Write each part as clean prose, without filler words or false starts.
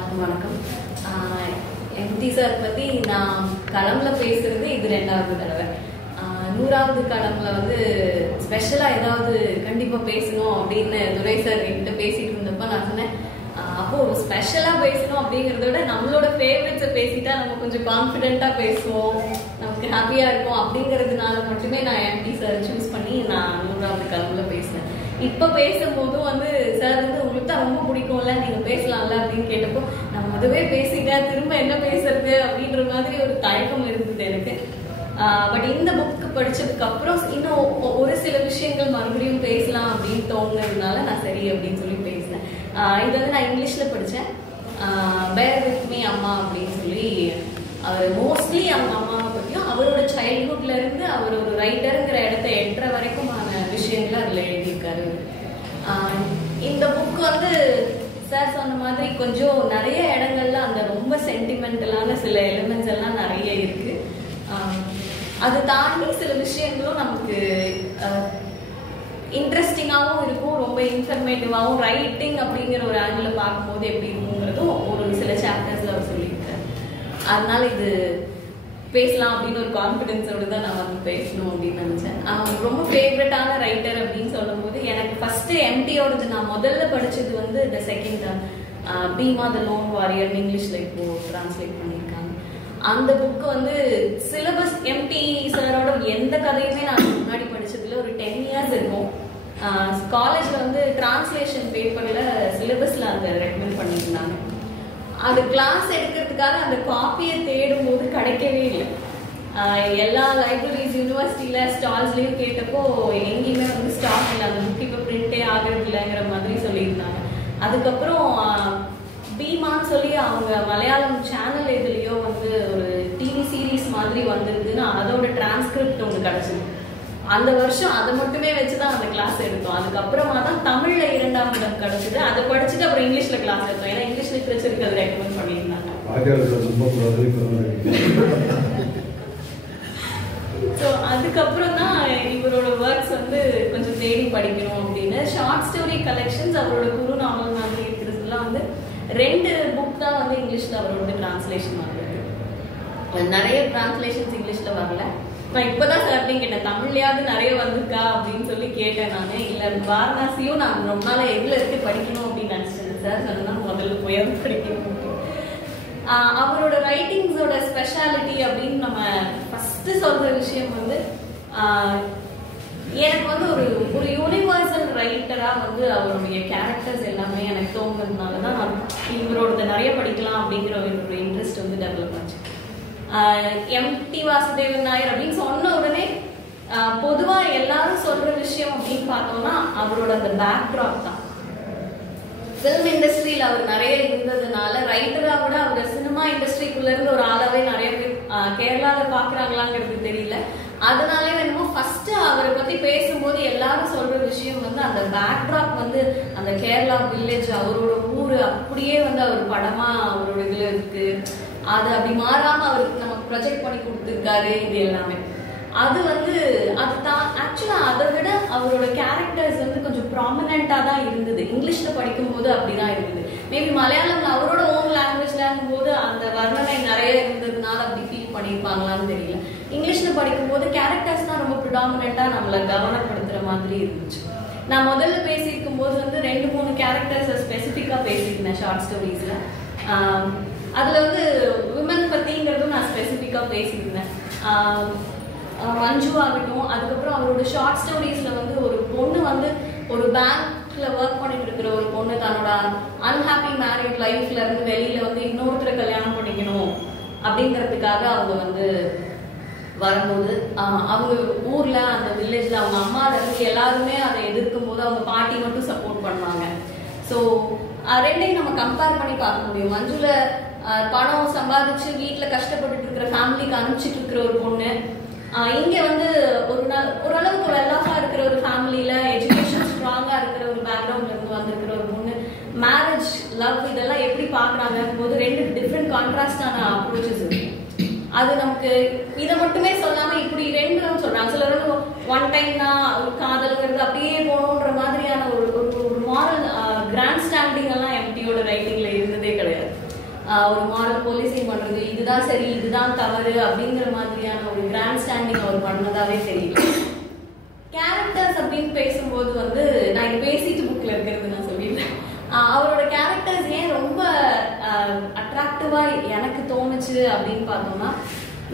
எல்லாருக்கும் வணக்கம். MD sir பற்றி நான் களமில் பேசுறது இது 2வது தடவை. 100வது களமில் வந்து ஸ்பெஷலாக ஏதாவது கண்டிப்பாக பேசணும் அப்படின்னு துரை சார் என்கிட்ட பேசிட்டு இருந்தப்போ நான் சொன்னேன், அப்போது ஸ்பெஷலாக பேசணும் அப்படிங்கிறத விட நம்மளோட ஃபேவரட்ஸை பேசிட்டா நம்ம கொஞ்சம் கான்ஃபிடென்ட்டாக பேசுவோம், நமக்கு ஹாப்பியாக இருக்கும் அப்படிங்கிறதுனால மட்டுமே நான் எம்டி சார் சூஸ் பண்ணி நான் 100வது களமில் பேசினேன். இப்போ பேசும்போதும் வந்து சார் வந்து உங்களுக்கு தான் ரொம்ப பிடிக்கும்ல, நீங்கள் பேசலாம்ல அப்படின்னு கேட்டப்போ நம்ம அதுவே பேசிட்டேன், திரும்ப என்ன பேசுறது அப்படின்ற மாதிரி ஒரு தயக்கம் இருந்தது எனக்கு. பட் இந்த புக்கு படிச்சதுக்கு அப்புறம் இன்னும் ஒரு சில விஷயங்கள் மறுபடியும் பேசலாம் அப்படின்னு தோணுனதுனால நான் சரி அப்படின்னு சொல்லி பேசினேன். இது வந்து நான் இங்கிலீஷில் படித்தேன். பேர் வித் மீ அம்மா அப்படின்னு சொல்லி அவர் மோஸ்ட்லி அவங்க அம்மாவை பற்றியும் அவரோட சைல்ட்ஹுட்ல இருந்து அவர் ஒரு ரைட்டருங்கிற இடத்த எட்டுற வரைக்குமான விஷயங்களை அதில் எழுதியிருக்காரு. இந்த புக் வந்து சார் சொன்ன மாதிரி கொஞ்சம் நிறைய இடங்கள்ல அந்த ரொம்ப சென்டிமெண்டலான சில எலிமெண்ட்ஸ் எல்லாம் நிறைய இருக்கு. அது தாண்டி சில விஷயங்களும் நமக்கு இன்ட்ரெஸ்டிங்காகவும் இருக்கும், ரொம்ப இன்ஃபர்மேட்டிவாகவும். ரைட்டிங் அப்படிங்கிற ஒரு ஆங்கிள் பார்க்கும்போது எப்படி இருக்குங்கிறதும் ஒரு சில சாப்டர்ஸ்ல அவர் சொல்லியிருக்காரு. அதனால இது பேசலாம் அப்படின்னு ஒரு கான்ஃபிடென்ஸோடு தான் நான் வந்து பேசணும் அப்படின்னு நினச்சேன். ரொம்ப ஃபேவரட்டான ரைட்டர் அப்படின்னு சொல்லும் போது எனக்கு ஃபர்ஸ்ட் எம்டியோடது நான் முதல்ல படித்தது வந்து the second Bhima the lone warrior இங்கிலீஷில் இப்போ டிரான்ஸ்லேட் பண்ணியிருக்காங்க. அந்த புக்கு வந்து சிலபஸ் எம்டி சாரோட எந்த கதையுமே நான் முன்னாடி படித்ததில் ஒரு 10 years இருக்கும். காலேஜில் வந்து டிரான்ஸ்லேஷன் பேப்பரில் சிலபஸில் அந்த ரெக்கமெண்ட் பண்ணியிருந்தாங்க. அது கிளாஸ் எடுக்கிறதுக்காக அந்த காப்பியை தேடும் போது கிடைக்கவே இல்லை. எல்லா லைப்ரரிஸ் யூனிவர்சிட்டியில் ஸ்டால்ஸ்லேயும் கேட்டப்போ எங்கேயுமே வந்து ஸ்டாக் இல்லை, அந்த புக் இப்போ பிரிண்டே ஆகிறது இல்லைங்கிற மாதிரி சொல்லியிருந்தாங்க. அதுக்கப்புறம் பீமான்னு சொல்லி அவங்க மலையாளம் சேனல் இதுலேயோ வந்து ஒரு டிவி சீரீஸ் மாதிரி வந்திருக்குன்னு அதோட டிரான்ஸ்கிரிப்ட் ஒன்று கிடச்சிது. அந்த வருஷம் அதை மட்டுமே வச்சுதான் அந்த கிளாஸ் எடுத்தோம். அதுக்கப்புறமா தான் தமிழ்ல 2ஆம் இடம் கிடைச்சது. அதை படிச்சுட்டு அப்புறம் இங்கிலீஷ்ல கிளாஸ் எடுத்தோம். ஏன்னா இங்கிலீஷ் லிட்ரேச்சருக்கு அது ரெக்கமெண்ட் பண்ணியிருந்தாங்க. ஸோ அதுக்கப்புறம் தான் இவரோட ஒர்க்ஸ் வந்து கொஞ்சம் தேடி படிக்கணும் அப்படின்னு ஷார்ட் ஸ்டோரி கலெக்ஷன்ஸ் அவரோட குறு நாவல் மாதிரி இருக்கிறதுலாம் வந்து 2 புக் தான் வந்து இங்கிலீஷ்ல அவரோட டிரான்ஸ்லேஷன் வந்திருக்கு. நிறைய டிரான்ஸ்லேஷன்ஸ் இங்கிலீஷ்ல வரல. நான் இப்போதான் சார் அப்படின்னு கேட்டேன், தமிழ்லையாவது நிறைய வந்திருக்கா அப்படின்னு சொல்லி கேட்டேன். நான் இல்லை வாரணாசியும் நான் ரொம்ப நாள் எதில் இருக்கு படிக்கணும் அப்படின்னு நினச்சிட்டேன். சார் சொன்னா முதல்ல போய் அது படிக்கணும். அவரோட ரைட்டிங்ஸோட ஸ்பெஷாலிட்டி அப்படின்னு நம்ம ஃபர்ஸ்ட் சொல்ற விஷயம் வந்து எனக்கு வந்து ஒரு யூனிவர்சல் ரைட்டரா வந்து அவருடைய கேரக்டர்ஸ் எல்லாமே எனக்கு தோணுறதுனால தான் நான் இவரோட நிறைய படிக்கலாம் அப்படிங்கிற ஒரு இன்ட்ரெஸ்ட் வந்து டெவலப் ஆச்சு. எம்டி வாசுதேவன் நாயர் அப்படின்னு சொன்ன உடனே பொதுவா எல்லாரும் சொல்ற விஷயம் அப்படின்னு பார்த்தோம்னா அவரோட அந்த பேக்ட்ராப் தான். ஃபிலிம் இண்டஸ்ட்ரியில் அவர் நிறைய இருந்ததுனால ரைட்டரா விட அவர் சினிமா இண்டஸ்ட்ரிக்குள்ள இருந்து ஒரு ஆளாவே நிறைய பேர் கேரளாவில் பாக்குறாங்களாங்கிறது தெரியல. அதனாலே என்னமோ ஃபர்ஸ்ட் அவரை பத்தி பேசும்போது எல்லாரும் சொல்ற விஷயம் வந்து அந்த பேக்ட்ராப் வந்து அந்த கேரளா வில்லேஜ், அவரோட ஊரு அப்படியே வந்து அவர் படமா அவரோட இதுல இருக்கு. அது அப்படி மாறாம அவருக்கு நமக்கு ப்ரொஜெக்ட் பண்ணி கொடுத்துருக்காரு. இது எல்லாமே அது வந்து அதுதான். ஆக்சுவலா அதை விட அவரோட கேரக்டர்ஸ் வந்து கொஞ்சம் ப்ராமினெண்டா தான் இருந்தது. இங்கிலீஷ்ல படிக்கும் போது அப்படிதான் இருந்தது. மேபி மலையாளம்ல அவரோட ஓன் லாங்குவேஜ்ல போது அந்த வர்ணனை நிறைய இருந்ததுனால அப்படி ஃபீல் பண்ணியிருப்பாங்களான்னு தெரியல. இங்கிலீஷ்ல படிக்கும் போது கேரக்டர்ஸ் தான் ரொம்ப ப்ரிடாமினெண்டா நம்மளை கவனப்படுத்துற மாதிரி இருந்துச்சு. நான் முதல்ல பேசியிருக்கும் போது வந்து 2-3 கேரக்டர்ஸ் ஸ்பெசிஃபிக்கா பேசியிருந்தேன் ஷார்ட் ஸ்டோரிஸ்ல. அதுல வந்து விமன் பத்திங்கிறதும் நான் ஸ்பெசிஃபிக்கா பேசியிருந்தேன். மஞ்சு ஆகட்டும், அதுக்கப்புறம் அவரோட ஷார்ட் ஸ்டோரிஸ்ல வந்து ஒரு பொண்ணு வந்து ஒரு பேங்க்ல ஒர்க் பண்ணிட்டு இருக்கிற ஒரு பொண்ணு தன்னோட அன்ஹாப்பி மேரிட் லைஃப்ல இருந்து வெளியில வந்து இன்னொருத்தரை கல்யாணம் பண்ணிக்கணும் அப்படிங்கிறதுக்காக அவங்க வந்து வரும்போது அவங்க ஊர்ல அந்த வில்லேஜ்ல அவங்க அம்மால இருந்து எல்லாருமே அதை எதிர்க்கும் போது அவங்க பாட்டி மட்டும் சப்போர்ட் பண்ணுவாங்க. ஸோ 2ஐயும் நம்ம கம்பேர் பண்ணி பார்க்க முடியும். மஞ்சுல பணம் சம்பாதிச்சு வீட்டுல கஷ்டப்பட்டு இருக்கிற ஃபேமிலிக்கு அனுப்பிச்சிட்டு இருக்கிற ஒரு பொண்ணு, இங்க வந்து ஓரளவுக்கு வெல் ஆஃபா இருக்கிற ஒரு ஃபேமிலியில எஜுகேஷன் ஸ்ட்ராங்கா இருக்கிற ஒரு பேக்ரவுண்ட்ல இருந்து வந்திருக்கிற ஒரு பொண்ணு, மேரேஜ் லவ் இதெல்லாம் எப்படி பாக்குறாங்க போது 2 டிஃப்ரெண்ட் கான்ட்ராஸ்டான அப்ரோச்சஸ் இருக்கு. அது நமக்கு இதை மட்டுமே சொல்லாம இப்படி 2 சொல்றாங்க. சிலர் ஒன் டைம் தான் ஒரு காதல்ங்கிறது அப்படியே போகணுன்ற மாதிரியான ஒரு மாரல் கிராண்ட் ஸ்டாண்டிங் எல்லாம் எம்டியோட ரைட்டிங்ல இருந்ததே கிடையாது. ஒரு மாரல் போலீசிங் பண்றது, இதுதான் சரி இதுதான் தவறு அப்படிங்கிற மாதிரியான ஒரு கிராண்ட் ஸ்டாண்டிங் அவர் பண்ணதாவே தெரியல. கேரக்டர்ஸ் அப்படின்னு பேசும்போது வந்து நான் இது பேசிட்டு புக்ல இருக்கிறது நான் சொல்லிடுறேன். அவரோட கேரக்டர்ஸ் ஏன் ரொம்ப அட்ராக்டிவா எனக்கு தோணுச்சு அப்படின்னு பார்த்தோம்னா,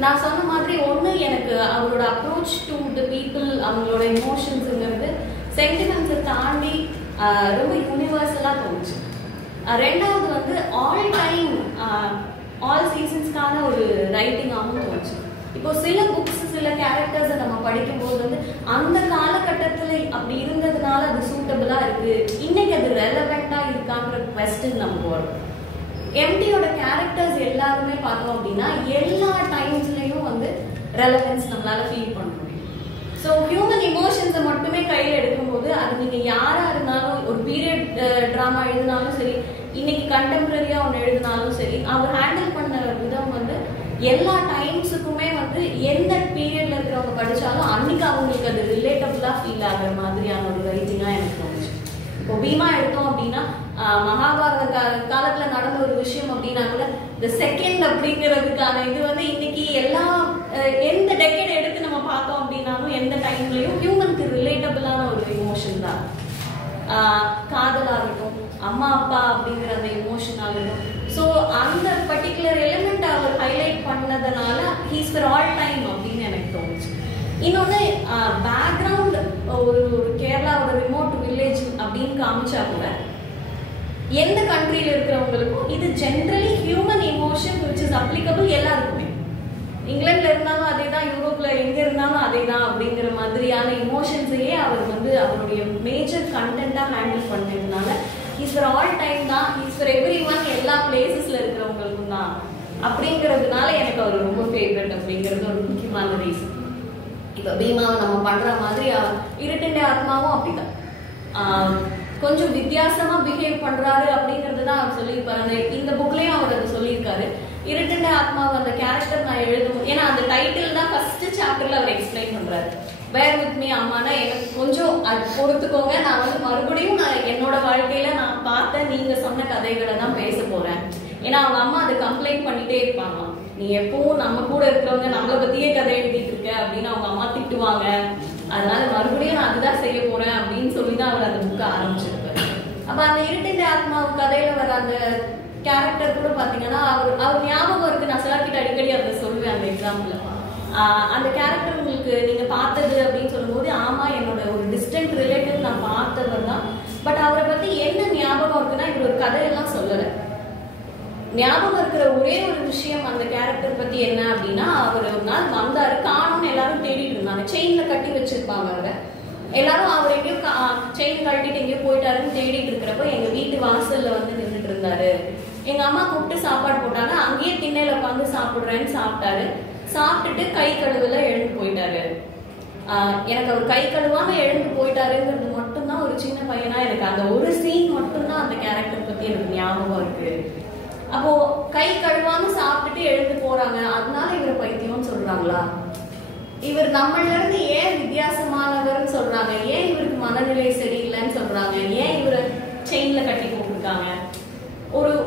நான் சொன்ன மாதிரி ஒன்று எனக்கு அவரோட அப்ரோச் டு த பீப்புள், அவங்களோட இமோஷன்ஸுங்கிறது சென்டிமெண்ட்ஸை தாண்டி ரொம்ப யூனிவர்சலாக தோணுச்சு. ரெண்டாவது வந்து ஆல் டைம் ஆல் சீசன்ஸ்க்கான ஒரு ரைட்டிங்காகவும் தோணுச்சு. இப்போ சில புக்ஸ் சில கேரக்டர்ஸை நம்ம படிக்கும்போது வந்து அந்த காலகட்டத்தில் அப்படி இருந்ததுனால அது சூட்டபிளா இருக்கு, இன்னைக்கு அது ரெலவெண்டா இருக்காங்கிற குவெஸ்டின் நமக்கு வரும். எம்டியோட கேரக்டர்ஸ் எல்லாருமே பார்த்தோம் அப்படின்னா எல்லா டைம்ஸ்லயும் வந்து ரெலவென்ஸ் நம்மளால ஃபீல் பண்ண முடியும். ஸோ ஹியூமன் இமோஷன்ஸை மட்டுமே கையில் எடுக்கும்போது அது நீங்க யாரா இருந்தாலும், ஒரு பீரியட் ட்ராமா எழுதினாலும் சரி, இன்னைக்கு கண்டெம்பரரியா ஒன்று எழுதினாலும் சரி, அவர் ஹேண்டில் பண்ண விதம் வந்து எல்லா டைம்ஸுக்குமே வந்து எந்த பீரியட்ல இருக்கிறவங்க படிச்சாலும் அன்னைக்கு அவங்களுக்கு அது ரிலேட்டபிளா ஃபீல் ஆகிற மாதிரியான ஒரு ரைட்டிங்கா எனக்கு தோணுச்சு. இப்போ பீமா எடுத்தோம் அப்படின்னா மகாபாரத காலத்துல நடந்த ஒரு விஷயம் அப்படின்னா கூட இந்த செகண்ட் அப்படிங்கிறதுக்கான இது வந்து இன்னைக்கு எல்லா எந்த டெக்கேட் எடுத்து நம்ம பார்த்தோம் அப்படின்னாலும் எந்த டைம்லயும் ஹியூமனுக்கு ரிலேட்டபிளான ஒரு இமோஷன் தான். காதலாகட்டும், அம்மா அப்பா அப்படிங்கிற அந்த இமோஷன் ஆகட்டும். ஸோ அந்த பர்டிகுலர் எலிமெண்ட் அவர் ஹைலைட் பண்ணதுனால ஹீஸ் ஃபார் ஆல் டைம் அப்படின்னு எனக்கு தோணுச்சு. இன்னொன்று பேக்ரவுண்ட் ஒரு கேரளாவோட ரிமோட் வில்லேஜ் அப்படின்னு காமிச்சா கூட எந்த கண்ட்ரியில் இருக்கிறவங்களுக்கும் இது generally human emotion which is applicable எல்லாருக்குமே. இங்கிலாந்துல இருந்தாலும் அதே தான், யூரோப்ல எங்க இருந்தாலும் அதே தான் அப்படிங்கிற மாதிரியான இமோஷன்ஸையே அவர் வந்து அவருடைய மேஜர் கண்டென்ட்டா ஹேண்டில் பண்ணதுனால ஹீஸ் ஃபார் ஆல் டைம் தான், ஹீஸ் ஃபார் எவ்ரி ஒன், எல்லா பிளேசஸ்ல இருக்கிறவங்களுக்கும் தான் அப்படிங்கிறதுனால எனக்கு அவர் ரொம்ப ஃபேவரட் அப்படிங்கிறது ஒரு முக்கியமான ரீசன். இப்போ பீமாவை நம்ம பண்ற மாதிரி இருட்டுண்ட ஆத்மாவும் அப்படிதான் கொஞ்சம் வித்தியாசமா பிஹேவ் பண்றாரு அப்படிங்கிறது தான் அவர் சொல்லியிருப்பாரு. இந்த புக்லயும் அவர் அதை சொல்லியிருக்காரு. இருட்டுண்ட ஆத்மாவை அந்த கேரக்டர் நான் எழுதும், ஏன்னா அந்த டைட்டில் தான் ஃபர்ஸ்ட் சாப்டர்ல அவர் எக்ஸ்பிளைன் பண்றாரு. பேர் வித் மீ அம்மானா எனக்கு கொஞ்சம் பொறுத்துக்கோங்க, நான் வந்து மறுபடியும் நான் என்னோட வாழ்க்கையில நான் பார்த்த நீங்க சொன்ன கதைகளை தான் பேச போறேன். ஏன்னா அவங்க அம்மா அதை கம்ப்ளைண்ட் பண்ணிட்டே இருப்பாங்க, நீ எப்பவும் நம்ம கூட இருக்கிறவங்க நம்மளை பத்தியே கதை எழுதிட்டு இருக்க அப்படின்னு அவங்க அம்மா திட்டுவாங்க, அதனால மறுபடியும் நான் அதுதான் செய்ய போறேன் அப்படின்னு சொல்லிதான் அவர் அந்த புக்கை ஆரம்பிச்சிருப்பாரு. அப்ப அந்த இருட்டின் ஆத்மா கதையில வர அந்த கேரக்டர் கூட பாத்தீங்கன்னா அவர் ஞாபகம் இருக்கு. நான் சார்கிட்ட அடிக்கடி அதை சொல்லுவேன் அந்த எக்ஸாம்பிள். அந்த கேரக்டர் உங்களுக்கு நீங்க பார்த்தது அப்படின்னு சொல்லும்போது, ஆமா என்னோட ஒரு டிஸ்டன்ட் ரிலேட்டிவ் நான் பார்த்தவர் தான், பட் அவரை பத்தி என்ன ஞாபகம் இருக்குன்னா இவர் ஒரு கதையெல்லாம் சொல்லலை. ஞாபகம் இருக்கிற ஒரே ஒரு விஷயம் அந்த கேரக்டர் பத்தி என்ன அப்படின்னா, அவர் ஒரு நாள் வந்தாரு, காணும்னு எல்லாரும் தேடிட்டு இருந்தாங்க, செயின்ல கட்டி வச்சிருப்பாங்க அவரை. எல்லாரும் அவர் எங்கேயோ செயின் கட்டிட்டு எங்கேயோ போயிட்டாருன்னு தேடிட்டு இருக்கிறப்ப எங்க வீட்டு வாசல்ல வந்து நின்றுட்டு இருந்தாரு. எங்க அம்மா கூப்பிட்டு சாப்பாடு போட்டாங்க, அங்கேயே திண்ணையில உட்காந்து சாப்பிடுறேன்னு சாப்பிட்டாரு. சாப்பிட்டுட்டு கை கழுவுல எழுந்து போயிட்டாரு. எனக்கு அவர் கை கழுவாம எழுந்து போயிட்டாருங்கிறது மட்டும்தான் ஒரு சின்ன பையனா எனக்கு அந்த ஒரு சீன் மட்டும்தான் அந்த கேரக்டர் பத்தி எனக்கு ஞாபகம் இருக்கு. அப்போ கை கழுவாம சாப்பிட்டுட்டு எழுந்து போறாங்க, அதனால இவர் பைத்தியம்னு சொல்றாங்களா? இவர் நம்மள இருந்து ஏன் வித்தியாசமானவர்னு சொல்றாங்க, ஏன் இவருக்கு மனநிலை சரியில்லைன்னு சொல்றாங்க, ஏன் இவரை செயின்ல கட்டி போட்டிருக்காங்க?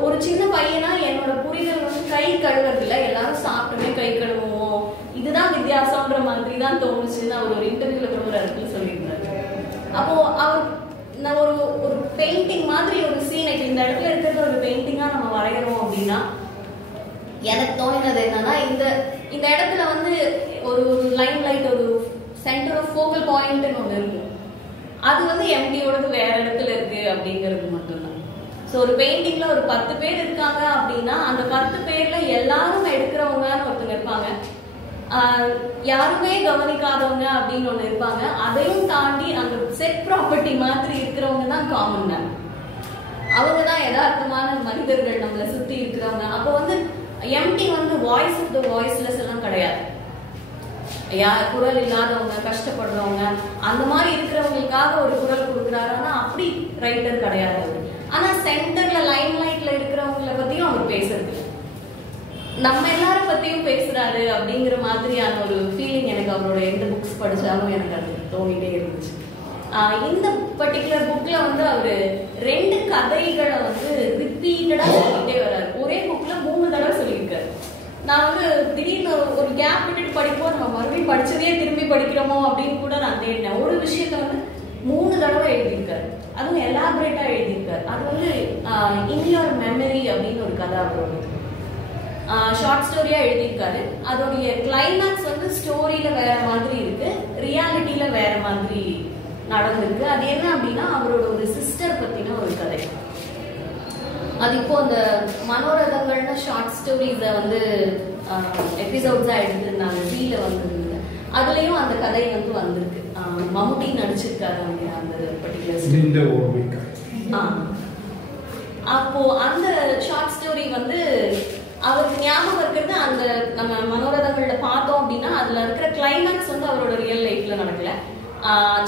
ஒரு சின்ன பையனா என்னோட புரிதல் வந்து கை கழுவுறதுல எல்லாரும் சாப்பிட்டுமே கை கழுவுவோம், இதுதான் வித்தியாசம்ன்ற மாதிரி தான் தோணுச்சுன்னு அவர் ஒரு இன்டர்வியூல கூட ஒரு இடத்துல சொல்லியிருந்தாரு. அப்போ அவர் நான் ஒரு பெயிண்டிங் மாதிரி ஒரு சீனை இந்த இடத்துல இருக்கிறது ஒரு பெயிண்டிங்கா நம்ம வரைகிறோம் அப்படின்னா எனக்கு தோணினது என்னன்னா, இந்த இடத்துல வந்து ஒரு லைன் லைட், ஒரு சென்டர் ஆஃப் ஃபோக்கல் பாயிண்ட்னு ஒன்று இருக்கும், அது வந்து எம்டியோடது வேற இடத்துல இருக்கு அப்படிங்கிறது மட்டும்தான். ஸோ ஒரு பெயிண்டிங்ல ஒரு 10 பேர் இருக்காங்க அப்படின்னா அந்த 10 பேர்ல எல்லாரும் எடுக்கிறவங்கன்னு ஒருத்தங்க இருப்பாங்க, யாருமே கவனிக்காதவங்க அப்படின்னு ஒண்ணு இருப்பாங்க. அதையும் தாண்டி அந்த செட் ப்ராப்பர்ட்டி மாதிரி இருக்கிறவங்க தான் காமன் மேன், அவங்க தான் யதார்த்தமான மனிதர்கள் நம்மளை சுத்தி இருக்கிறவங்க. அப்போ வந்து எம்டி வந்து வாய்ஸ் ஆஃப் த வாய்ஸ்லெஸ் எல்லாம் கிடையாது, குரல் இல்லாதவங்க, கஷ்டப்படுறவங்க, அந்த மாதிரி இருக்கிறவங்களுக்காக ஒரு குரல் கொடுக்குறாருன்னா அப்படி ரைட்டர் கிடையாது. ஆனா சென்டர்ல லைன் லைட்ல இருக்கிறவங்களை பத்தியும் அவர் பேசுறது, நம்ம எல்லாரும் பத்தியும் பேசுறாரு அப்படிங்கிற மாதிரியான ஒரு ஃபீலிங் எனக்கு அவரோட எந்த புக்ஸ் படிச்சாலும் எனக்கு அது தோணிட்டே இருந்துச்சு. இந்த பர்டிகுலர் புக்ல வந்து அவரு 2 கதைகளை வந்து ரிப்பீட்டடா சொல்லிட்டே வர்றாரு. ஒரே புக்ல படிக்கிறோமோ அப்படின்னு கூட நான் தேடினேன். ஒரு விஷயத்த வந்து 3 தடவை எழுதியிருக்காரு, அதுவும் எலாபரேட்டா எழுதியிருக்காரு. அது வந்து இன் யுவர் மெமரி அப்படின்னு ஒரு கதை அவரோட ஷார்ட் ஸ்டோரியா எழுதியிருக்காரு. அதோடைய கிளைமேக்ஸ் வந்து ஸ்டோரியில வேற மாதிரி இருக்கு, ரியாலிட்டியில வேற மாதிரி நடந்திருக்கு. அது என்ன அப்படின்னா அவரோட ஒரு சிஸ்டர் பத்தின ஒரு கதை. அது இப்போ அந்த மனோரதங்கள்னு ஷார்ட் ஸ்டோரிஸ வந்து எபிசோட்ஸா எடுத்திருந்தாங்க, ஜீல வந்திருந்தது. அதுலயும் அந்த கதை வந்து வந்திருக்கு. மம்முட்டி நடிச்சிருக்காரு அந்த பர்டிகுலர். அப்போ அந்த ஷார்ட் ஸ்டோரி வந்து அவருக்கு ஞாபகம் இருக்கிறது, அந்த நம்ம மனோரதங்கள்ல பார்த்தோம் அப்படின்னா அதுல இருக்கிற கிளைமேக்ஸ் வந்து அவரோட ரியல் லைஃப்ல நடக்கல.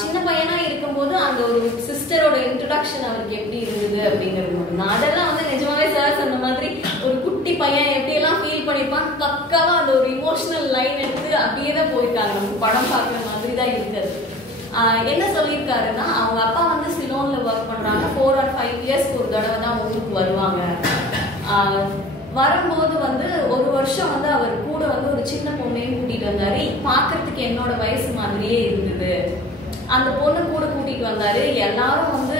சின்ன பையனா இருக்கும்போது அந்த ஒரு சிஸ்டரோட இன்ட்ரோடக்ஷன் அவருக்கு எப்படி இருந்தது அப்படிங்கிறது மட்டும். அதெல்லாம் வந்து நிஜமாவே சார் சொன்ன மாதிரி ஒரு குட்டி பையன் எப்படி எல்லாம் ஃபீல் பண்ணிப்பான், பக்காவா அந்த ஒரு இமோஷனல் லைன் எடுத்து அப்படியே தான் போயிருக்காங்க. நமக்கு படம் பார்க்குற மாதிரி தான் இருக்காது. என்ன சொல்லியிருக்காருன்னா, அவங்க அப்பா வந்து சிலோன்ல ஒர்க் பண்றாங்க. 4 or 5 இயர்ஸ்க்கு ஒரு தடவை தான் ஊருக்கு வருவாங்க. வரும்போது வந்து ஒரு வருஷம் வந்து அவர் கூட வந்து ஒரு சின்ன பொண்ணையும் கூட்டிட்டு வந்தாரு. பாக்குறதுக்கு என்னோட வயசு மாதிரியே இருந்தது. அந்த பொண்ணு கூட கூட்டிட்டு வந்தாரு. எல்லாரும் வந்து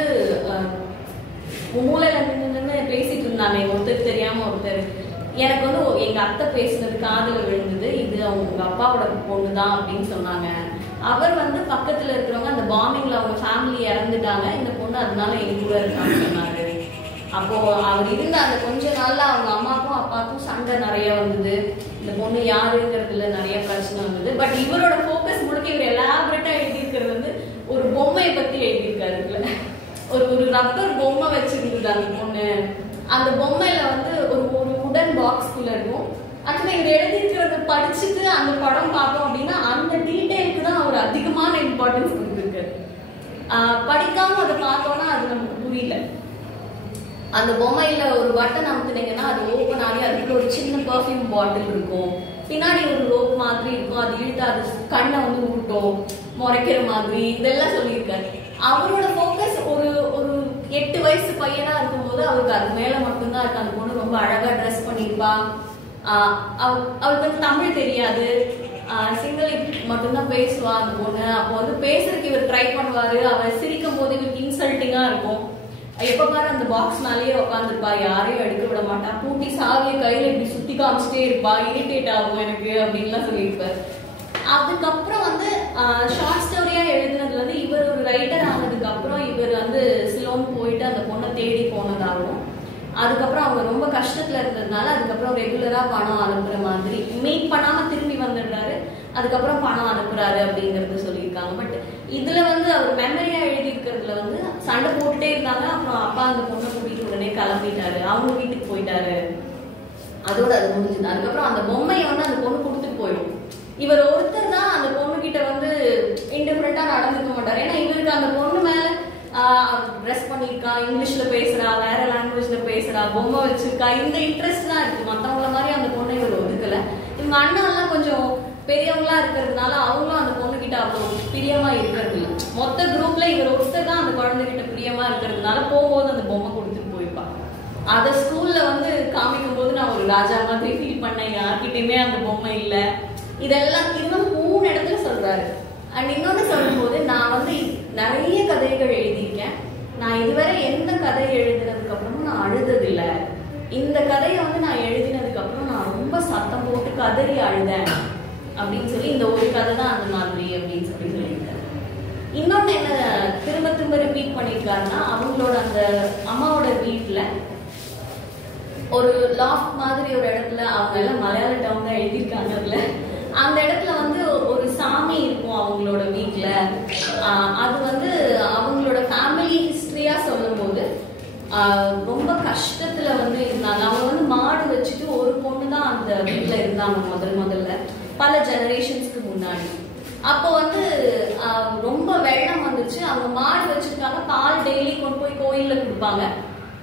மூளையில நின்று பேசிட்டு இருந்தாங்க, ஒருத்தர் தெரியாம ஒருத்தர். எனக்கு வந்து எங்க அத்தை பேசுனது காதுல விழுந்தது, இது அவங்க அப்பாவோட பொண்ணு தான் அப்படின்னு சொன்னாங்க. அவர் வந்து பக்கத்துல இருக்கிறவங்க அந்த பாம்பிங்ல அவங்க ஃபேமிலி இறந்துட்டாங்க, இந்த பொண்ணு அதனால எங்க கூட இருக்கான்னு சொன்னாரு. அப்போ அவர் இருந்த அந்த கொஞ்ச நாள்ல அவங்க அம்மாக்கும் அப்பாவுக்கும் சண்டை நிறைய வந்தது. இந்த பொண்ணு யாருங்கிறதுல நிறைய பிரச்சனை வந்தது. பட் இவரோட ஃபோக்கஸ் முழுக்க இவர் எலாபரேட்டா எழுதியிருக்கிறது வந்து ஒரு பொம்மையை பத்தி எழுதியிருக்காரு. ஒரு ரப்பர் பொம்மை வச்சிருந்தது அந்த பொண்ணு. அந்த பொம்மையில வந்து ஒரு உடன் பாக்ஸ்குள்ள இருக்கும். ஆக்சுவலா இவர் எழுதியிருக்கிறத படிச்சுட்டு அந்த படம் பார்த்தோம் அப்படின்னா அந்த டீட்டெயிலுக்கு தான் அவர் அதிகமான இம்பார்ட்டன்ஸ் கொடுத்துருக்காரு. படிக்காம அதை பார்த்தோம்னா அது நமக்கு புரியல. அந்த பொம்மையில ஒரு பட்டன் அமுத்துனீங்கன்னா அது ஓப்பன் ஆகி அதுக்கு ஒரு சின்ன பர்ஃப்யூம் பாட்டில் இருக்கும், பின்னாடி ஒரு ரோப் மாதிரி இருக்கும், அது இழுத்து அது கண்ணை வந்து ஊட்டும், முறைக்கிற மாதிரி இதெல்லாம் சொல்லியிருக்காரு. அவரோட ஃபோக்கஸ் ஒரு 8 வயசு பையனா இருக்கும்போது அவருக்கு அது மேல மட்டும்தான் இருக்கு. அந்த பொண்ணு ரொம்ப அழகா ட்ரெஸ் பண்ணிருப்பா, அவருக்கு வந்து தமிழ் தெரியாது, சிங்களி மட்டும்தான் பேசுவா அந்த பொண்ணு. அப்போ வந்து பேசுறதுக்கு இவர் ட்ரை பண்ணுவாரு. அவர் சிரிக்கும் போது இவருக்கு இன்சல்ட்டிங்கா இருக்கும். எப்ப பாரு அந்த பாக்ஸ் மேலேயே உட்காந்துருப்பா, யாரையும் எடுக்க விட மாட்டா, பூட்டி சாவியை கையில இப்படி சுத்தி காமிச்சிட்டே இருப்பா, இரிட்டேட் ஆகும் எனக்கு அப்படின்லாம் சொல்லியிருப்பாரு. அதுக்கப்புறம் வந்து ஷார்ட் ஸ்டோரியா எழுதுனதுல வந்து இவர் ஒரு ரைட்டர் ஆனதுக்கு அப்புறம் இவர் வந்து சிலோன் போயிட்டு அந்த பொண்ணை தேடி போனதாகவும், அதுக்கப்புறம் அவங்க ரொம்ப கஷ்டத்துல இருந்ததுனால அதுக்கப்புறம் ரெகுலரா பணம் அனுப்புற மாதிரி, மீட் பண்ணாம திரும்பி வந்துடுறாரு, அதுக்கப்புறம் பணம் அனுப்புறாரு அப்படிங்கறது சொல்லியிருக்காங்க. பட் இதுல வந்து அவர் மெமரியா எழுதி இருக்கிறதுல வந்து சண்டை போட்டுட்டே இருந்தாங்க. அப்புறம் அப்பா அந்த பொண்ணை கூட்டிட்டு உடனே கிளம்பிட்டாரு, அவங்க வீட்டுக்கு போயிட்டாரு, அதோட அது முடிஞ்சது. அதுக்கப்புறம் அந்த பொம்மையை வந்து அந்த பொண்ணு கொடுத்துட்டு போயிடும். இவர் ஒருத்தர் தான் அந்த பொண்ணு கிட்ட வந்து இன்டிஃபரெண்டா நடந்துக்க மாட்டாரு. ஏன்னா இவருக்கு அந்த பொண்ணு மேல ட்ரெஸ் பண்ணிருக்கா, இங்கிலீஷ்ல பேசுறா, வேற லாங்குவேஜ்ல பேசுறா, பொம்மை வச்சிருக்கா, இந்த இன்ட்ரெஸ்ட் தான் இருக்கு. மத்தவங்கள மாதிரி அந்த பொண்ணை இவர் ஒதுக்கல. இவங்க அண்ணா எல்லாம் கொஞ்சம் பெரியவங்களா இருக்கிறதுனால அவங்களும் அந்த பொண்ணு கிட்ட அவ்வளவு பிரியமா இருக்கிறது இல்லை. மொத்த குரூப்ல இவர் ஒருத்தர் தான் அந்த குழந்தைகிட்ட பிரியமா இருக்கிறதுனால போகும்போது அந்த பொம்மை கொடுத்துட்டு போயிருப்பா. அத ஸ்கூல்ல வந்து காமிக்கும் போது நான் ஒரு ராஜா மாதிரி ஃபீல் பண்ணேன், யார்கிட்டயுமே அந்த பொம்மை இல்ல. இதெல்லாம் இன்னும் 3 இடத்துல சொல்றாரு. அண்ட் இன்னொன்னு சொல்லும் போது, நான் வந்து நிறைய கதைகள் எழுதியிருக்கேன், நான் இதுவரை எந்த கதை எழுதினதுக்கு அப்புறமும் நான் அழுததில்லை. இந்த கதையை வந்து நான் எழுதினதுக்கு அப்புறம் நான் ரொம்ப சத்தம் போட்டு கதறி அழுதேன் அப்படின்னு சொல்லி, இந்த ஒரு கதை தான் அந்த மாதிரி அப்படின்னு சொல்லியிருக்காரு. இன்னொன்னு என்ன திரும்ப திரும்ப ரிப்பீட் பண்ணியிருக்காருன்னா, அவங்களோட அந்த அம்மாவோட வீட்டுல ஒரு லாஃப்ட் மாதிரி ஒரு இடத்துல, அவங்க எல்லாம் மலையாள டவுன் தான் எழுதியிருக்காங்க அதுல, அந்த இடத்துல வந்து ஒரு சாமி இருக்கும் அவங்களோட வீட்டுல. அது வந்து அவங்களோட ஃபேமிலி ஹிஸ்டரியா சொல்லும் போது ரொம்ப கஷ்டத்துல வந்து இருந்தாங்க. அவங்க வந்து மாடு வச்சுட்டு ஒரு பொண்ணு தான் அந்த வீட்டுல இருந்தாங்க முதல்ல பல ஜெனரேஷன்ஸ்க்கு முன்னாடி. அப்போ வந்து ரொம்ப வெள்ளம் வந்துச்சு, அவங்க மாடு வச்சிருக்காங்க, பால் டெய்லி கொண்டு போய் கோயில்ல கொடுப்பாங்க,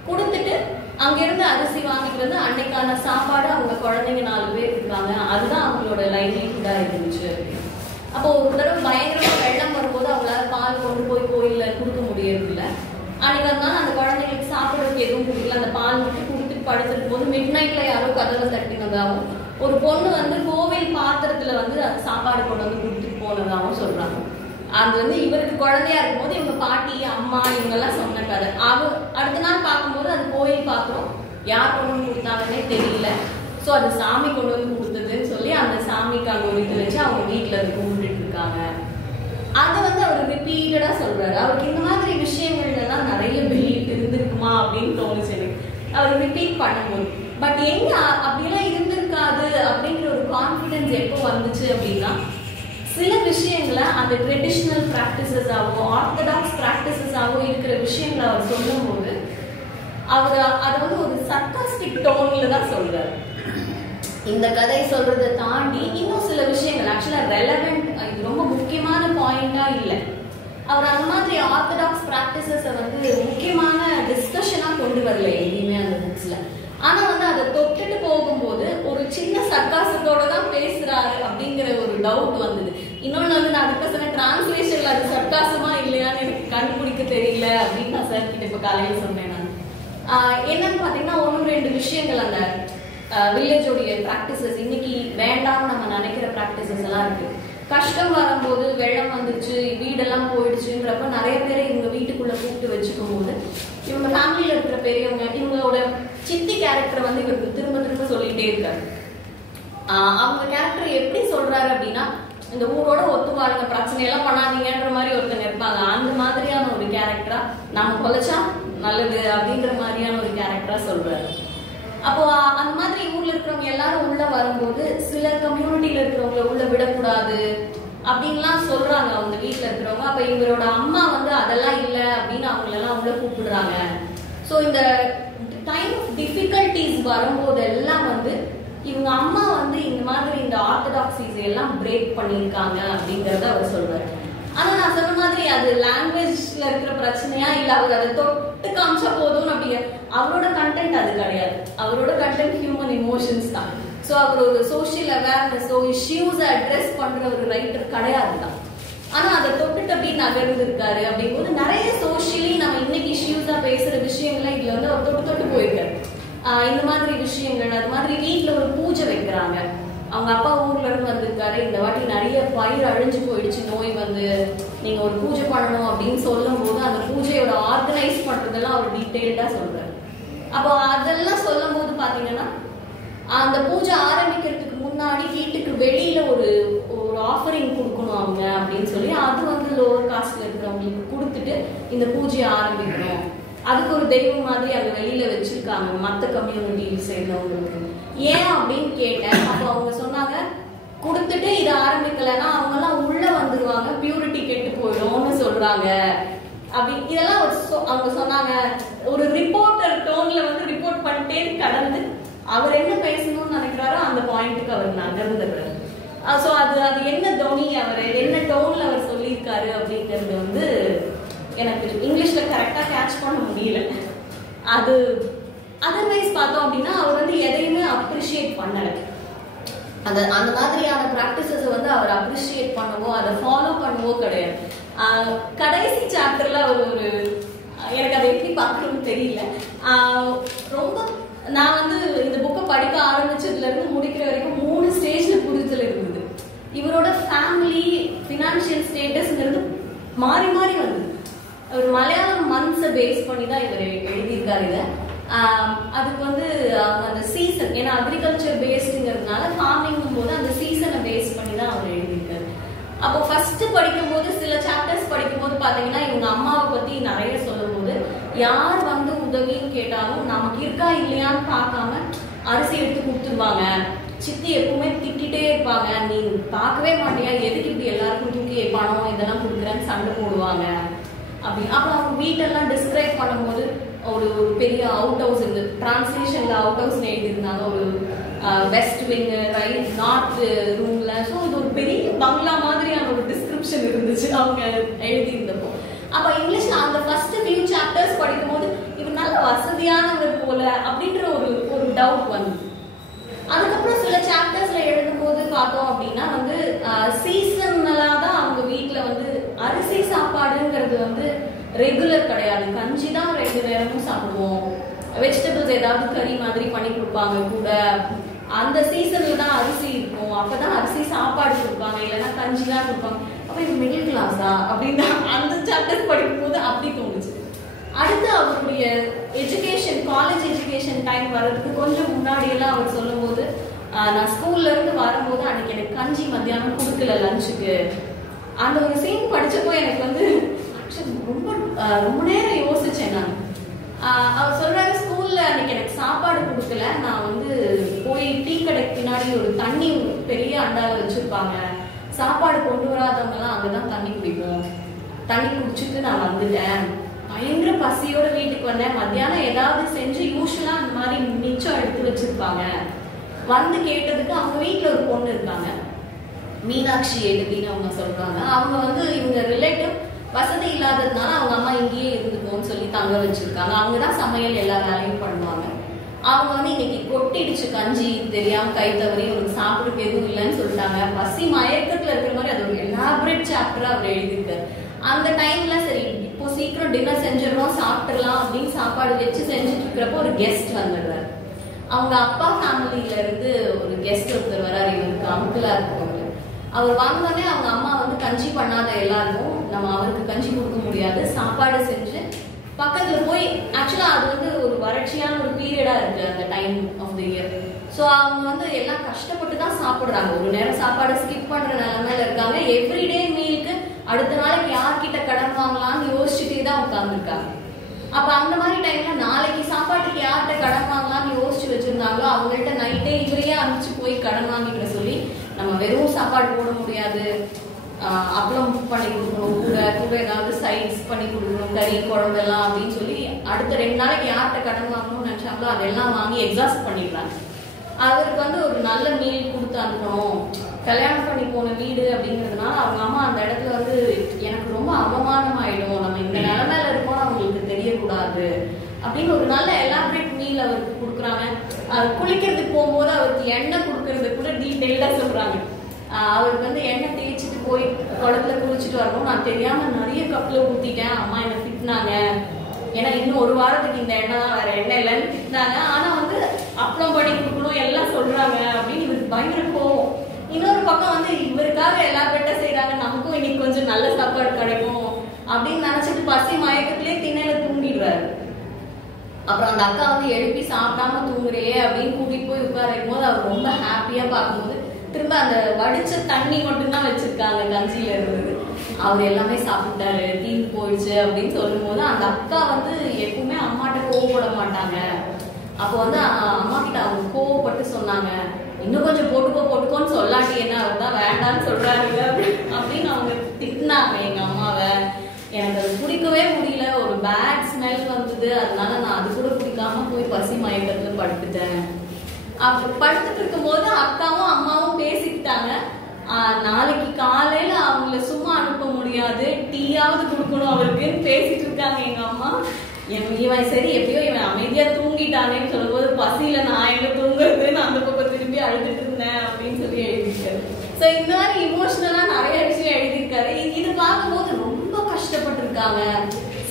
கொடுத்துட்டு அங்கிருந்து அரிசி வாங்கிட்டு வந்து அன்னைக்கான சாப்பாடு அவங்க குழந்தைங்க 4 பேர் இருக்காங்க, அதுதான் அவங்களோட லைவ்லிஹுட்டா இருந்துச்சு. அப்போ ஒரு தடவை பயங்கரமா வெள்ளம் வரும்போது அவங்களால பால் கொண்டு போய் கோயில்ல கொடுக்க முடியறது இல்லை. அன்னைக்கு அதனால அந்த குழந்தைங்களுக்கு சாப்பிடறதுக்கு எதுவும் கொடுக்கல, அந்த பால் மட்டும் கொடுத்துட்டு படுத்துட்டு போது மிட் நைட்ல யாரோ கதவை தட்டினதாகவும், ஒரு பொண்ணு வந்து கோவில் பாத்திரத்துல வந்து அந்த சாப்பாடு கொண்டு வந்து கொடுத்துட்டு போனதாகவும் சொல்றாங்க. அது வந்து இவருக்கு குழந்தையா இருக்கும்போது இவங்க பாட்டி அம்மா இவங்கெல்லாம் சொன்ன கதை. அடுத்த நாள் பார்க்கும்போது அது கோயில் பார்க்குறோம், யார் கொண்டு வந்து கொடுத்தாங்கன்னே தெரியல. ஸோ அது சாமி கொண்டு வந்து கொடுத்ததுன்னு சொல்லி அந்த சாமிக்கு அங்கே ஒரு இது வச்சு அவங்க வீட்டில் அது கும்பிட்டுட்டு இருக்காங்க. அதை வந்து அவர் ரிப்பீட்டடா சொல்றாரு. அவருக்கு இந்த மாதிரி விஷயங்கள்லாம் நிறைய பிலீஃப் இருந்திருக்குமா அப்படின்னு தோணுச்சு எனக்கு அவர் ரிப்பீட் பண்ணும்போது. பட் எங்க அப்படிலாம் இருந்திருக்காது அப்படிங்கிற ஒரு கான்ஃபிடன்ஸ் எப்போ வந்துச்சு அப்படின்னா, சில விஷயங்களை அந்த ட்ரெடிஷ்னல் ப்ராக்டிசஸாவோ ஆர்த்தடாக்ஸ் ப்ராக்டிசஸாவோ இருக்கிற விஷயங்களை அவர் சொல்லும் போது அவர் அதை வந்து ஒரு சர்காஸ்டிக் டோன்ல தான் சொல்றாரு. இந்த கதை சொல்றதை தாண்டி இன்னும் சில விஷயங்கள் ஆக்சுவலா ரெலவெண்ட், இது ரொம்ப முக்கியமான பாயிண்டா இல்லை. அவர் அந்த மாதிரி ஆர்த்தடாக்ஸ் ப்ராக்டிசஸை வந்து முக்கியமான டிஸ்கஷனா கொண்டு வரல எங்கேயுமே அந்த புக்ஸ்ல. ஆனா வந்து அதை தொட்டுட்டு போகும்போது ஒரு சின்ன சர்க்காசத்தோட தான் பேசுறாரு அப்படிங்கிற ஒரு டவுட் வந்தது. இன்னொன்னு வந்து நான் அதுக்கு சொன்ன டிரான்ஸ்லேஷன்ல அது சர்க்காசமா இல்லையான்னு எனக்கு கண்டுபிடிக்க தெரியல அப்படின்னு நான் சார் கிட்ட இப்ப காலையில சொன்னேன். நான் என்னன்னு பாத்தீங்கன்னா 1-2 விஷயங்கள் அந்த வில்லேஜோடைய ப்ராக்டிசஸ் இன்னைக்கு வேண்டாம்னு நம்ம நினைக்கிற ப்ராக்டிசஸ் எல்லாம் இருக்கு. கஷ்டம் வரும்போது வெள்ளம் வந்துருச்சு வீடெல்லாம் போயிடுச்சுன்றப்ப நிறைய பேரை இவங்க வீட்டுக்குள்ள கூப்பிட்டு வச்சுக்கும் போது இவங்க ஃபேமிலியில இருக்கிற பெரியவங்க இவங்களோட சித்தி கேரக்டர் வந்து இவருக்கு திரும்ப திரும்ப சொல்லிட்டே இருக்காரு. அவங்க கேரக்டர் எப்படி சொல்றாரு அப்படின்னா, இந்த ஊரோட ஒத்து வாழுங்க, பிரச்சனை எல்லாம் பண்ணாதீங்கன்ற மாதிரி ஒருத்தங்க இருப்பாங்க. அந்த மாதிரியான ஒரு கேரக்டரா நம்ம கொலைச்சா நல்லது அப்படிங்கிற மாதிரியான ஒரு கேரக்டரா சொல்றாரு. அப்போ அந்த மாதிரி ஊர்ல இருக்கிறவங்க எல்லாரும் உள்ள வரும்போது சில கம்யூனிட்டியில இருக்கிறவங்க உள்ள விடக்கூடாது அப்படின்லாம் சொல்றாங்க அவங்க வீட்டுல இருக்கிறவங்க. அப்ப இவரோட அம்மா வந்து அதெல்லாம் இல்லை அப்படின்னு அவங்களெல்லாம் உள்ள கூப்பிடுறாங்க. ஸோ இந்த டைம் ஆஃப் டிஃபிகல்டிஸ் வரும்போது எல்லாம் வந்து இவங்க அம்மா வந்து இந்த மாதிரி இந்த ஆர்த்தடாக்சிஸ் எல்லாம் பிரேக் பண்ணியிருக்காங்க அப்படிங்கறத அவர் சொல்றாரு. ஆனா நான் சொன்ன மாதிரி அது லாங்குவேஜ்ல இருக்கிற பிரச்சனையா இல்ல அவர் அதை தொட்டு காமிச்சா போதும் அப்படி அவரோட கண்டென்ட் அது கிடையாது. அவரோட கண்டென்ட் ஹியூமன் இமோஷன்ஸ் தான். ஸோ அவர் ஒரு சோஷியல் அவேர்னஸோ இஷ்யூஸை அட்ரெஸ் பண்ற ஒரு ரைட்டர் கிடையாது தான். ஆனா அதை தொட்டுட்டு அப்படி நகர்ந்துருக்காரு. அப்படிங்கும்போது நிறைய சோஷியலி நம்ம இன்னைக்கு இஷ்யூஸா பேசுற விஷயங்களை இதுல வந்து அவர் தொட்டு போயிருக்காரு. இந்த மாதிரி விஷயங்கள், அது மாதிரி வீட்டுல ஒரு பூஜை வைக்கிறாங்க. அவங்க அப்பா ஊர்ல இருந்து வந்திருக்காரு, இந்த வாட்டி நிறைய பயிர் அழிஞ்சு போயிடுச்சு, நோய் வந்து நீங்க ஒரு பூஜை பண்ணணும் அப்படின்னு சொல்லும் போது அந்த பூஜையோட ஆர்கனைஸ் பண்றதெல்லாம் அவர் டீட்டெயில்டா சொல்றாரு. அப்போ அதெல்லாம் சொல்லும் போது பாத்தீங்கன்னா அந்த பூஜை ஆரம்பிக்கிறதுக்கு முன்னாடி வீட்டுக்கு வெளியில ஒரு ஆஃபரிங் கொடுக்கணும் அவங்க அப்படின்னு சொல்லி அது வந்து லோவர் காஸ்ட்ல இருக்கிறவங்களுக்கு கொடுத்துட்டு இந்த பூஜையை ஆரம்பிக்கணும். அதுக்கு ஒரு தெய்வம் மாதிரி அங்க வெளியில வச்சிருக்காங்க மற்ற கம்யூனிட்டியில் சேர்ந்தவங்களுக்கு. ஏன் அப்படின்னு கேட்டேன். அப்போ அவங்க சொன்னாங்க, கொடுத்துட்டு இதை ஆரம்பிக்கலைன்னா அவங்க எல்லாம் உள்ள வந்துருவாங்க, பியூரிட்டி கெட்டு போயிடும்னு சொல்றாங்க அப்படி. இதெல்லாம் அவங்க சொன்னாங்க. ஒரு ரிப்போர்ட்டர் டோன்ல வந்து ரிப்போர்ட் பண்ணிட்டே கடந்து அவர் என்ன பேசணும்னு நினைக்கிறாரோ அந்த பாயிண்ட்டுக்கு அவர் நகர்ந்துடுறாரு. ஸோ அது என்ன தோனி அவர் என்ன டோன்ல அவர் சொல்லியிருக்காரு அப்படிங்கிறது வந்து எனக்கு இங்கிலீஷ்ல கரெக்டா கேட்ச் பண்ண முடியல. அது அதர்வைஸ் பார்த்தோம் அப்படின்னா அவர் வந்து எதையுமே அப்ரிஷியேட் பண்ணல. அந்த மாதிரியான பிராக்டிசஸ் வந்து அவர் அப்ரிஷியேட் பண்ணவோ அதை ஃபாலோ பண்ணவோ கிடையாது. கடைசி சாப்டர்ல அவர் ஒரு எனக்கு அதை எப்படி பார்க்கணும்னு தெரியல. ரொம்ப நான் வந்து இந்த புக்கை படிக்க ஆரம்பிச்சதுல இருந்து முடிக்கிற வரைக்கும் 3 ஸ்டேஜ்ல புரிதல் இருந்தது. இவரோட ஃபேமிலி ஃபினான்ஷியல் ஸ்டேட்டஸ்ங்கிறது மாறி மாறி வந்தது. அவர் மலையாளம் மந்த்ஸை பேஸ் பண்ணி தான் இவர் எழுதியிருக்காரு இதை. அதுக்கு வந்து அந்த சீசன், ஏன்னா அக்ரிகல்ச்சர் பேஸ்டுங்கிறதுனால ஃபார்மிங்கும் போது அந்த சீசனை பேஸ் பண்ணி தான் அவர் எழுதியிருக்காரு. அப்போ ஃபர்ஸ்ட் படிக்கும் போது சில சாப்டர்ஸ் படிக்கும் போது பாத்தீங்கன்னா இவங்க அம்மாவை பத்தி நிறைய சொல்லும் போது யார் வந்து உதவின்னு கேட்டாலும் நமக்கு இருக்கா இல்லையான்னு பார்க்காம அரிசி எடுத்து கொடுத்துருவாங்க. சித்தி எப்பவுமே திட்டிகிட்டே இருப்பாங்க, நீ பார்க்கவே மாட்டியா, எதுக்கு இப்படி எல்லாருக்கும் தூக்கி பணம் இதெல்லாம் கொடுக்குறேன்னு சண்டை போடுவாங்க அப்படி. அப்புறம் அவங்க வீட்டெல்லாம் டிஸ்கிரைப் பண்ணும்போது ஒரு பெரிய அவுட் ஹவுஸ் இருந்து டிரான்ஸ்லேஷன்ல அவுட் ஹவுஸ் எழுதியிருந்தாங்க, ஒரு வெஸ்ட் விங் ரைட் நார்த் ரூம்ல. ஸோ இது ஒரு பெரிய பங்களா மாதிரியான ஒரு டிஸ்கிரிப்ஷன் இருந்துச்சு அவங்க எழுதியிருந்தப்போ. அப்ப இங்கிலீஷ்ல அந்த ஃபர்ஸ்ட் ஃபியூ சாப்டர்ஸ் படிக்கும் போது இவர் நல்ல வசதியானவர் போல அப்படின்ற ஒரு டவுட் வந்து. அதுக்கப்புறம் சில சாப்டர்ஸ்ல எழுதும் போது பார்த்தோம் அப்படின்னா வந்து சீசனலா தான் அவங்க வீட்டுல வந்து அரிசி சாப்பாடுங்கிறது வந்து ரெகுலர் கிடையாது. கஞ்சி தான் 2 நேரமும் சாப்பிடுவோம். வெஜிடபிள்ஸ் ஏதாவது கறி மாதிரி பண்ணி கொடுப்பாங்க கூட. அந்த சீசன்ல தான் அரிசி இருக்கும், அப்பதான் அரிசி சாப்பாடு கொடுப்பாங்க, இல்லைன்னா கஞ்சி தான் கொடுப்பாங்க. அப்ப இது மிடில் கிளாஸா அப்படின்னு அந்த சாப்டர் படிக்கும் போது அப்படி தோணுச்சு. அடுத்து அவருடைய எஜுகேஷன், காலேஜ் எஜுகேஷன் டைம் வர்றதுக்கு கொஞ்சம் முன்னாடியெல்லாம் அவர் சொல்லும் போது, நான் ஸ்கூல்ல இருந்து வரும்போது அன்னைக்கு எனக்கு கஞ்சி மத்தியானம் கொடுக்கல லஞ்சுக்கு. அந்த ஒரு சீன் படிச்சப்போ எனக்கு வந்து ரொம்ப நேரம் யோசிச்சேன் நான். அவர் சொல்றாரு, ஸ்கூல்ல அன்னைக்கு எனக்கு சாப்பாடு கொடுக்கல, நான் வந்து போய் டீ கடைக்கு பின்னாடி ஒரு தண்ணி பெரிய அண்டாவில் வச்சிருப்பாங்க, சாப்பாடு கொண்டு வராதவங்க எல்லாம் அங்கதான் தண்ணி குடிப்போம், தண்ணி குடிச்சிட்டு நான் வந்துட்டேன், பயங்கர பசியோட வீட்டுக்கு வந்தேன், மத்தியானம் ஏதாவது செஞ்சு யூஸ்வலா அந்த மாதிரி மிச்சம் எடுத்து வச்சிருப்பாங்க, வந்து கேட்டதுக்கு அவங்க வீட்டுல ஒரு பொண்ணு இருக்காங்க, மீனாட்சி எழுதின்னு அவங்க சொல்றாங்க, அவங்க வந்து இவங்க ரிலேட்டிவ் வசதி இல்லாததுனால அவங்க அம்மா இங்கேயே இருந்துக்கோன்னு சொல்லி தங்க வச்சிருக்காங்க, அவங்கதான் சமையல் எல்லா வேலையும் பண்ணுவாங்க. அவங்க வந்து இன்னைக்கு கொட்டிடுச்சு கஞ்சி, தெரியாம கை தவறி உங்களுக்கு சாப்பிடுறதுக்கு எதுவும் இல்லைன்னு சொல்லிட்டாங்க. பசி மயக்கத்துல இருக்கிற மாதிரி அது ஒரு எலாபரேட் சாப்டரா அவர் எழுதியிருக்காரு. அந்த டைம்ல சரி இப்போ சீக்கிரம் டின்னர் செஞ்சிடறோம் சாப்பிட்டுலாம் அப்படின்னு சாப்பாடு வச்சு செஞ்சுட்டு இருக்கிறப்போ ஒரு கெஸ்ட் வந்துடுறாரு. அவங்க அப்பா ஃபேமிலியில இருந்து ஒரு கெஸ்ட் ஒருத்தர் வராரு, இவருக்கு அங்கிளா இருக்கவங்க. அவர் வந்தோடனே அவங்க அம்மா வந்து கஞ்சி பண்ணாத எல்லாருக்கும் நம்ம அவருக்கு கஞ்சி கொடுக்க முடியாது, சாப்பாடு செஞ்சு பக்கத்துல போய், ஆக்சுவலா அது வந்து ஒரு வறட்சியான ஒரு பீரியடா இருக்கு அந்த time of the year. So அவங்க வந்து எல்லாம் கஷ்டப்பட்டு தான் சாப்பிடுறாங்க, ஒரு நேரம் சாப்பாடு ஸ்கிப் பண்ற நிலைமையில இருக்காங்க. எவ்ரிடே மீலுக்கு அடுத்த நாளைக்கு யார்கிட்ட கடன் வாங்கலாம்னு யோசிச்சுட்டே தான் உட்காந்துருக்காங்க. அப்ப அந்த மாதிரி டைம்ல நாளைக்கு சாப்பாட்டுக்கு யார்கிட்ட கடன் வாங்கலாம்னு யோசிச்சு வச்சிருந்தாங்களோ அவங்கள்ட்ட நைட்டே இவரையே அனுப்பிச்சு போய் கடன் வாங்கிக்கிற சொல்லி, நம்ம வெறும் சாப்பாடு போட முடியாது, அப்பளம் பண்ணி கொடுக்கணும், கூட ஏதாவது சைட்ஸ் பண்ணி கொடுக்கணும், கறி குழம்பு எல்லாம் அப்படின்னு சொல்லி அடுத்த 2 நாளைக்கு யார்கிட்ட கடன் வாங்கணும்னு நினைச்சாங்களோ அதெல்லாம் வாங்கி எக்ஸாஸ்ட் பண்ணிடுறாங்க. அவருக்கு வந்து ஒரு நல்ல மீல் கொடுத்து அனுப்பணும், கல்யாணம் பண்ணி போன வீடு அப்படிங்கிறதுனால அவங்க அம்மா அந்த இடத்துல வந்து எனக்கு ரொம்ப அவமானம் ஆயிடும், நம்ம இந்த நிலைமையில இருக்கோம்னு அவங்களுக்கு தெரியக்கூடாது அப்படின்னு ஒரு நல்ல எலாபரேட் மீல் அவருக்கு கொடுக்குறாங்க. குளிக்கிறதுக்கு போகும்போது அவருக்கு எண்ணெய் கொடுக்கறது கூட டீட்டெயில்டா சொல்றாங்க. அவருக்கு வந்து எண்ணெய் தேய்ச்சிட்டு போய் குளத்துல குளிச்சுட்டு வரணும், நான் தெரியாம நிறைய கப்ல ஊத்திட்டேன், அம்மா என்ன திட்டினாங்க, ஏன்னா இன்னும் 1 வாரத்துக்கு இந்த எண்ணெய் தான், வேற எண்ணெய் இல்லைன்னு திட்டினாங்க, ஆனா வந்து அப்பளம் பண்ணி கொடுக்கணும் எல்லாம் சொல்றாங்க அப்படின்னு இவருக்கு பயங்கர கோவம். இன்னொரு பக்கம் வந்து இவருக்காக எல்லா பெட்டா செய்யறாங்க, நமக்கும் இன்னைக்கு கொஞ்சம் நல்ல சாப்பாடு கிடைக்கும் அப்படின்னு நினைச்சிட்டு பசி மயக்கத்திலே திண்ணையில தூங்கிடுறாரு. அப்புறம் அந்த அக்கா வந்து எழுப்பி சாப்பிடாம தூங்குறையே அப்படின்னு கூட்டிட்டு போய் உட்காரும் போது அவர் ரொம்ப ஹாப்பியா பார்க்கும்போது திரும்ப அந்த வடிச்ச தண்ணி மட்டும்தான் வச்சிருக்காங்க கஞ்சியில இருந்தது. அவர் எல்லாமே சாப்பிட்டாரு, தீந்து போயிடுச்சு அப்படின்னு சொல்லும் போது அந்த அக்கா வந்து எப்பவுமே அம்மாட்ட கோவப்பட மாட்டாங்க. அப்போ வந்து அம்மா கிட்ட அவங்க கோவப்பட்டு சொன்னாங்க, இன்னும் கொஞ்சம் போட்டுக்கோன்னு சொல்லாட்டி என்ன, அவர் தான் வேண்டான்னு சொல்றாரு அப்படின்னு அவங்க திட்டினாங்க எங்க அம்மாவை. எனக்கு அது பிடிக்கவே முடியல, ஒரு பேட் ஸ்மெல் வந்தது, அதனால நான் அது கூட பிடிக்காம போய் பசி மயக்கத்துல படுத்துட்டேன். அப்ப படுத்துட்டு இருக்கும் போது அக்காவும் அம்மாவும் பேசிக்கிட்டாங்க, நாளைக்கு காலையில அவங்கள சும்மா அனுப்ப முடியாது, டீயாவது கொடுக்கணும் அவருக்குன்னு பேசிட்டு இருக்காங்க எங்க அம்மா. இவன் சரி எப்படியோ இவன் அமைதியா தூங்கிட்டானேன்னு சொல்லும் போது பசியில நான் எங்க தூங்குறதுன்னு அந்த பக்கம் திரும்பி அழுதுட்டு இருந்தேன் அப்படின்னு சொல்லி எழுதியிருக்காரு. ஸோ இந்த மாதிரி இமோஷனலா நிறைய விஷயம் எழுதியிருக்காரு. இது பார்க்கும்போது ரொம்ப கஷ்டப்பட்டிருக்காங்க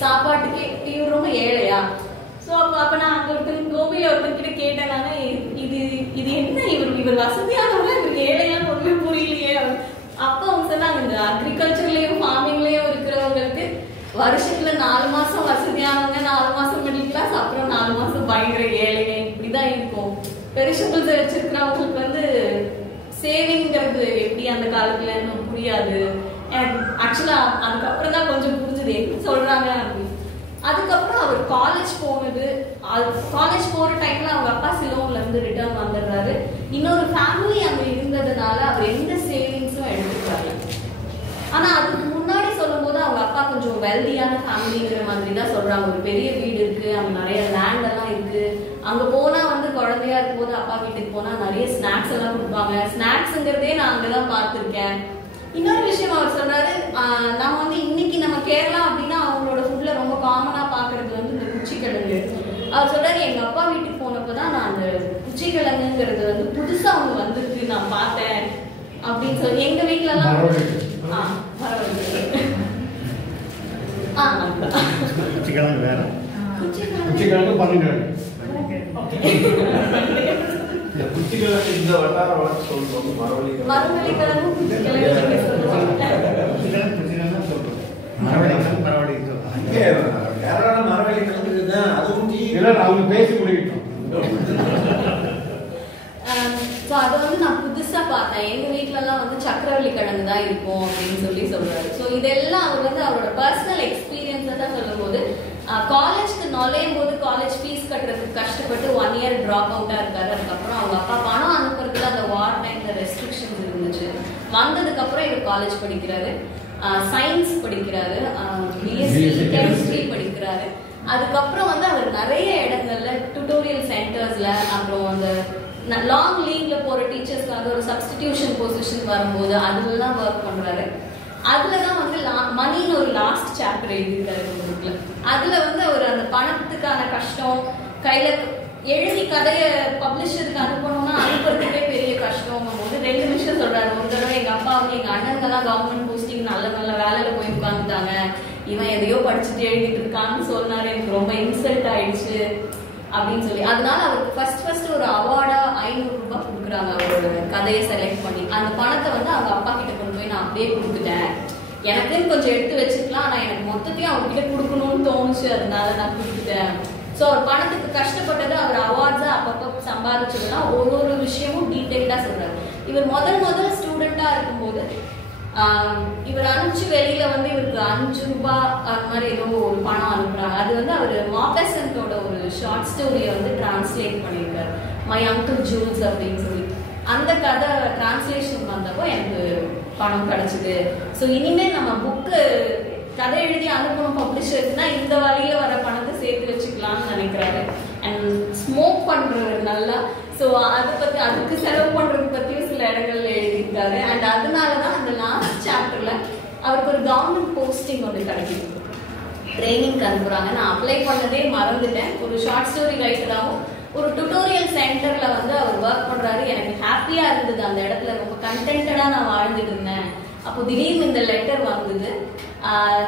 சாப்பாட்டுக்கே. இவர் ரொம்ப ஏழையா. ஸோ அப்ப நான் அங்க ஒருத்தர் கோபியில ஒருத்தர்கிட்ட கேட்டேன், நாங்க இது என்ன இவர் வசதியானவங்க இவருக்கு ஏழையான்னு ஒண்ணுமே புரியலையே. அப்ப அவங்க சொன்னாங்க, இந்த அக்ரிகல்ச்சர்லயும் ஃபார்மிங்லயும் இருக்கிறவங்களுக்கு வருஷத்துல 4 மாசம் வசதியானவங்க, 4 மாசம் மிடில் கிளாஸ், அப்புறம் 4 மாசம் பயங்கர ஏழைங்க, இப்படிதான் இருக்கும். பெரிஷபிள்ஸ் வச்சிருக்கிறவங்களுக்கு வந்து சேவிங்கிறது எப்படி அந்த காலத்துல புரியாது. எனக்கு ஆக்சுவலா அதுக்கப்புறம் தான் கொஞ்சம் புரிஞ்சுது என்ன சொல்றாங்க அப்படின்னு. அதுக்கப்புறம் அவர் காலேஜ் போனது, காலேஜ் போற டைம்ல அவங்க அப்பா சிலோன்ல இருந்து ரிட்டர்ன் வந்துடுறாரு. இன்னொரு ஃபேமிலி அங்க இருந்ததுனால அவர் எந்த சேவிங்ஸும் எடுத்துக்கிறாரு. ஆனா அதுக்கு முன்னாடி சொல்லும் போது அவங்க அப்பா கொஞ்சம் வெல்தியான ஃபேமிலிங்கிற மாதிரி தான் சொல்றாங்க. ஒரு பெரிய வீடு இருக்கு, அங்க நிறைய லேண்ட் எல்லாம் இருக்கு, அங்க போனா வந்து குழந்தையா இருக்கும் போது அப்பா வீட்டுக்கு போனா நிறைய ஸ்நாக்ஸ் எல்லாம் கொடுப்பாங்க. ஸ்நாக்ஸ்ங்கிறதே நான் அங்கதான் பார்த்திருக்கேன். இன்னொரு விஷயம் அவர் சொல்றாரு, நம்ம வந்து இன்னைக்கு நம்ம கேரளா அப்படின்னா அவங்களோட ஃபுட்ல ரொம்ப காமனா பாக்குறது வந்து இந்த குச்சிக்கிழங்கு. அவர் சொல்றாரு, எங்க அப்பா வீட்டுக்கு போனப்பதான் நான் அந்த குச்சிக்கிழங்குங்கிறது வந்து புதுசா அவங்க வந்துருக்கு நான் பார்த்தேன் அப்படின்னு சொல்லி. எங்க வீட்டுல எல்லாம் குச்சிக்கிழங்கு வேற, குச்சிக்கிழங்கு 12 குச்சிகளுக்கு இந்த வட்டார வழக்கு சொல்றது மரவழிகள் மரவழிகளும் குச்சிகளும் சொல்லுவாங்க. குச்சிகளும் குச்சிகளும் சொல்றது. மரவழிகள் மரவழிகள் சொல்றாங்க. யாரான மரவழிகளுக்கு தான் அது குச்சி இல்ல அவங்க பேசி முடிக்கிட்டோம். ஸோ அதை வந்து நான் புதுசாக பார்த்தேன். எங்கள் வீட்டிலலாம் வந்து சக்கரவள்ளி கிழங்கு தான் இருக்கும் அப்படின்னு சொல்றாரு. ஸோ இதெல்லாம் அவர் வந்து அவரோட பர்சனல் எக்ஸ்பீரியன்ஸை தான் சொல்லும்போது, காலேஜ்க்கு நுழையும் போது காலேஜ் ஃபீஸ் கட்டுறதுக்கு கஷ்டப்பட்டு 1 year ட்ராப் அவுட்டாக இருக்காரு. அதுக்கப்புறம் அவங்க அப்பா பணம் அனுப்புறதுல அந்த வார் டைம்ல ரெஸ்ட்ரிக்ஷன்ஸ் இருந்துச்சு. வந்ததுக்கப்புறம் இவர் காலேஜ் படிக்கிறாரு, சயின்ஸ் படிக்கிறாரு, பிஎஸ்சி கெமிஸ்ட்ரி படிக்கிறாரு. அதுக்கப்புறம் வந்து அவர் நிறைய இடங்கள்ல டியூட்டோரியல் சென்டர்ஸ்ல, அப்புறம் அந்த லாங் லீவ்ல போற டீச்சர்ஸ்க்காக ஒரு சப்ஸ்டிடியூஷன் பொசிஷன் வரும்போது அதுலலாம் ஒர்க் பண்றாரு. அதுலதான் வந்து மணின்னு ஒரு லாஸ்ட் சாப்டர் எழுதியிருக்காரு புக்ல. அதுல வந்து அவர் அந்த பணத்துக்கான கஷ்டம், கையில எழுதி கதையை பப்ளிஷருக்கு அனுப்பணும்னா அனுப்புறதுக்கே பெரிய கஷ்டங்கும் போது 2 நிமிஷம் சொல்றாரு. ஒரு தடவை எங்க அப்பா வந்து எங்க அண்ணன்கெல்லாம் கவர்மெண்ட் போஸ்டிங் நல்ல நல்ல வேலையில போய் உட்காந்துட்டாங்க, இவன் எதையோ படிச்சுட்டு எழுதிட்டு இருக்கான்னு சொன்னாரு. எனக்கு ரொம்ப இன்சல்ட் ஆயிடுச்சு அப்படின்னு சொல்லி, அதனால அவருக்கு ஃபர்ஸ்ட் ஒரு அவார்டா 500 ரூபாய் கொடுக்குறாங்க அவரோட கதையை செலக்ட் பண்ணி. அந்த பணத்தை வந்து அவங்க அப்பா கிட்ட கொண்டு போய் நான் அப்படியே கொடுத்துட்டேன், எனக்குன்னு கொஞ்சம் எடுத்து வச்சுக்கலாம், ஆனா எனக்கு மொத்தத்தையும் அவங்க கிட்ட கொடுக்கணும்னு தோணுச்சு, அதனால நான் கொடுத்துட்டேன். ஸோ அவர் பணத்துக்கு கஷ்டப்பட்டது, அவர் அவார்ட்ஸா அப்பப்போ சம்பாதிச்சதுன்னா ஒரு விஷயமும் டீட்டெயில்டா சொல்றாரு. இவர் முதல் ஸ்டூடெண்டா இருக்கும்போது இவர் அனுப்பிச்சு வெளியில வந்து இவருக்கு 5 ரூபாய் அந்த மாதிரி ஏதோ ஒரு பணம் அனுப்புறாங்க. அது வந்து அவர் மாபெசன்டோட ஒரு ஷார்ட் ஸ்டோரியை வந்து டிரான்ஸ்லேட் பண்ணியிருக்காரு, மை அங்கிள் ஜூல்ஸ் அப்படின்னு சொல்லி. அந்த கதை டிரான்ஸ்லேஷன் வந்தப்போ எனக்கு பணம் கிடைச்சிது. ஸோ இனிமே நம்ம புக்கு கதை எழுதி அனுப்பணும் பப்ளிஷர்ஸ்னா இந்த வழியில வர பணத்தை சேர்த்து வச்சுக்கலாம்னு நினைக்கிறாரு. அண்ட் ஸ்மோக் பண்றது நல்லா, ஸோ அதை பத்தி அதுக்கு செலவு பண்றது பத்தியும் சில இடங்கள்ல எழுதியிருக்காரு. அண்ட் அதனாலதான் அந்த லாஸ்ட் சாப்டர்ல அவருக்கு ஒரு கவர்மெண்ட் போஸ்டிங் ஒன்று கிடைக்குது, ட்ரைனிங் அனுப்புறாங்க. நான் அப்ளை பண்ணதே மறந்துட்டேன். ஒரு ஷார்ட் ஸ்டோரி ரைட்டராகவும் ஒரு டியூட்டோரியல் சென்டர்ல வந்து அவர் ஒர்க் பண்றாரு. எனக்கு ஹாப்பியா இருந்தது, அந்த இடத்துல ரொம்ப கண்டென்டடா நான் வாழ்ந்துட்டு இருந்தேன். அப்போ திடீர்னு இந்த லெட்டர் வந்தது.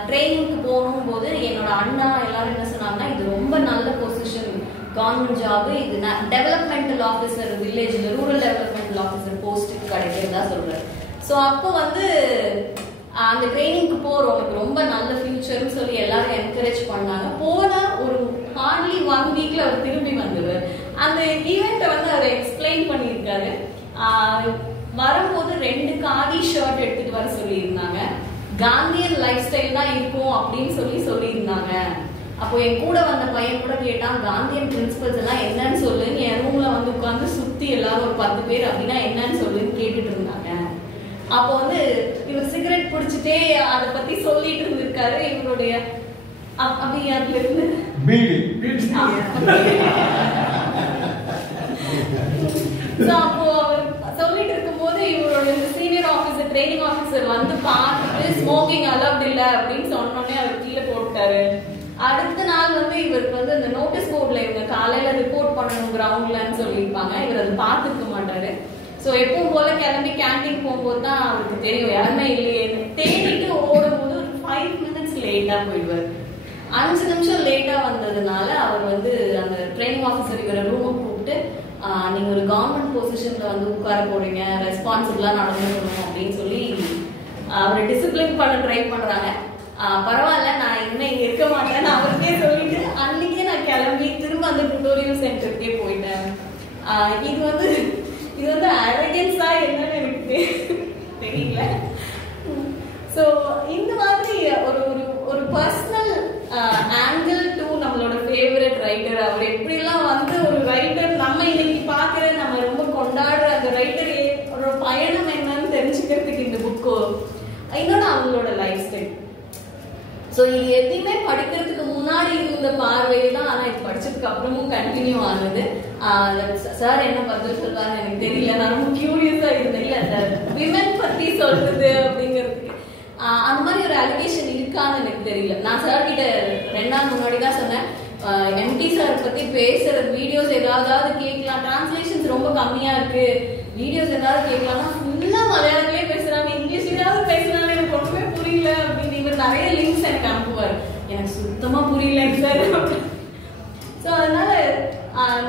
ட்ரைனிங்க்கு போகும் போது என்னோட அண்ணா எல்லாரும் என்ன சொன்னாங்கன்னா, இது ரொம்ப நல்ல பொசிஷன், கவர்மெண்ட் ஜாப், இது டெவலப்மெண்டல் ஆஃபீஸர், வில்லேஜ்ல ரூரல் டெவலப்மெண்டல் ஆஃபீஸர் போஸ்ட்டுக்கு கிடைக்கிறதா சொல்றாரு. ஸோ அப்போ வந்து அந்த ட்ரைனிங்க்கு போறோம், உனக்கு ரொம்ப நல்ல ஃபியூச்சர்னு சொல்லி எல்லாரும் என்கரேஜ் பண்ணாங்க. போனா ஒரு ஹார்ட்லி 1 வீக்ல அவர் திரும்பி வந்துடுவார். அந்த ஈவெண்ட்டை வந்து அவர் எக்ஸ்பிளைன் பண்ணியிருக்காரு. வரும்போது 2 காடி ஷர்ட் எடுத்துட்டு வர சொல்லியிருந்தாங்க, காந்தியன் லைஃப் ஸ்டைல் தான் இருக்கும் அப்படின்னு சொல்லியிருந்தாங்க. அப்போ என் கூட வந்த பையன் கூட கேட்டான், காந்தியன் பிரின்சிபல்ஸ் எல்லாம் என்னன்னு சொல்லுன்னு. என் ரூம்ல வந்து உட்காந்து சுத்தி எல்லாரும் ஒரு 10 பேர் அப்படின்னா என்னன்னு சொல்லுன்னு கேட்டுட்டு இருந்தாங்க. அப்போ வந்து இவர் சிகரெட் குடிச்சிட்டே அதை பத்தி சொல்லிட்டு இருந்திருக்காரு. இவருடைய அப்படி அதுல இருந்து அப்போ அவர் சொல்லிட்டு இருக்கும் போது இவரோட சீனியர் ஆபீசர், ட்ரைனிங் ஆபீசர் வந்து பார்த்துட்டு ஸ்மோக்கிங் அலவுட் இல்ல அப்படின்னு சொன்னோடனே அவர் கீழே போட்டாரு. அடுத்த நாள் வந்து இவருக்கு வந்து இந்த நோட்டீஸ் போர்ட்ல இவங்க காலையில ரிப்போர்ட் பண்ணணும் கிரவுண்ட்லன்னு சொல்லியிருப்பாங்க. இவர் அதை பார்த்துருக்க மாட்டாரு. ஸோ எப்பவும் போல கிளம்பி கேண்டீன் போகும்போது தான் அவருக்கு தெரியும் யாருமே இல்லையே. தேடிட்டு ஓடும்போது ஒரு 5 minutes லேட்டா போயிடுவார். 5 நிமிஷம் லேட்டா வந்ததுனால அவர் வந்து அந்த ட்ரைனிங் ஆஃபீஸர் இவரை ரூமுக்கு கூப்பிட்டு, நீங்க ஒரு கவர்மெண்ட் பொசிஷன்ல வந்து உட்கார போறீங்க, ரெஸ்பான்சிபிளா நடந்துக்கணும் அப்படின்னு சொல்லி அவரை டிசிப்ளின் பண்ண ட்ரை பண்றாங்க. பரவாயில்ல, நான் இனிமே இங்க இருக்க மாட்டேன் அவருக்கே சொல்லிட்டு அன்னைக்கே நான் கிளம்பி திரும்ப அந்த டுட்டோரியல் சென்டருக்கே போயிட்டேன். இது வந்து அரகன்ஸா என்னன்னு எனக்கு தெரியல. ஸோ இந்த மாதிரி ஒரு பர்சனல் ஆங்கிள் டு நம்மளோட ஃபேவரட் ரைட்டர். அவர் எப்படிலாம் வந்து ஒரு ரைட்டர் நம்ம இன்னைக்கு பார்க்குற, நம்ம ரொம்ப கொண்டாடுற அந்த ரைட்டர் ஒரு பயணம் என்னன்னு தெரிஞ்சுக்கிறதுக்கு இந்த புக்கு, இன்னொன்று அவங்களோட லைஃப் ஸ்டைல். ஸோ இது எதையுமே படிக்கிறதுக்கு முன்னாடி இருந்த பார்வையை தான், ஆனால் இது படிச்சதுக்கு அப்புறமும் கண்டினியூ ஆகுது. சார் என்ன பதில் சொல்றாரு எனக்கு தெரியல, நான் ரொம்ப கியூரியஸா இருந்தேன். இல்லை சார் விமன் பத்தி சொல்றது அப்படிங்கிறதுக்கு அந்த மாதிரி ஒரு அலிகேஷன் இருக்கான்னு எனக்கு தெரியல. நான் சார் கிட்ட 2 நாள் முன்னாடி தான் சொன்னேன், எம்டி சார் பத்தி பேசுற வீடியோஸ் ஏதாவது கேட்கலாம், டிரான்ஸ்லேஷன்ஸ் ரொம்ப கம்மியா இருக்கு, வீடியோஸ் ஏதாவது கேட்கலாம்னா ஃபுல்லா மலையாளத்திலே பேசுறாங்க, இங்கிலீஷ்லயாவது பேசுறாங்க, எனக்கு ஒண்ணுமே புரியல அப்படின்னு இவர் நிறைய லிங்க்ஸ் எனக்கு அனுப்புவார். எனக்கு சுத்தமா புரியல சார். ஸோ அதனால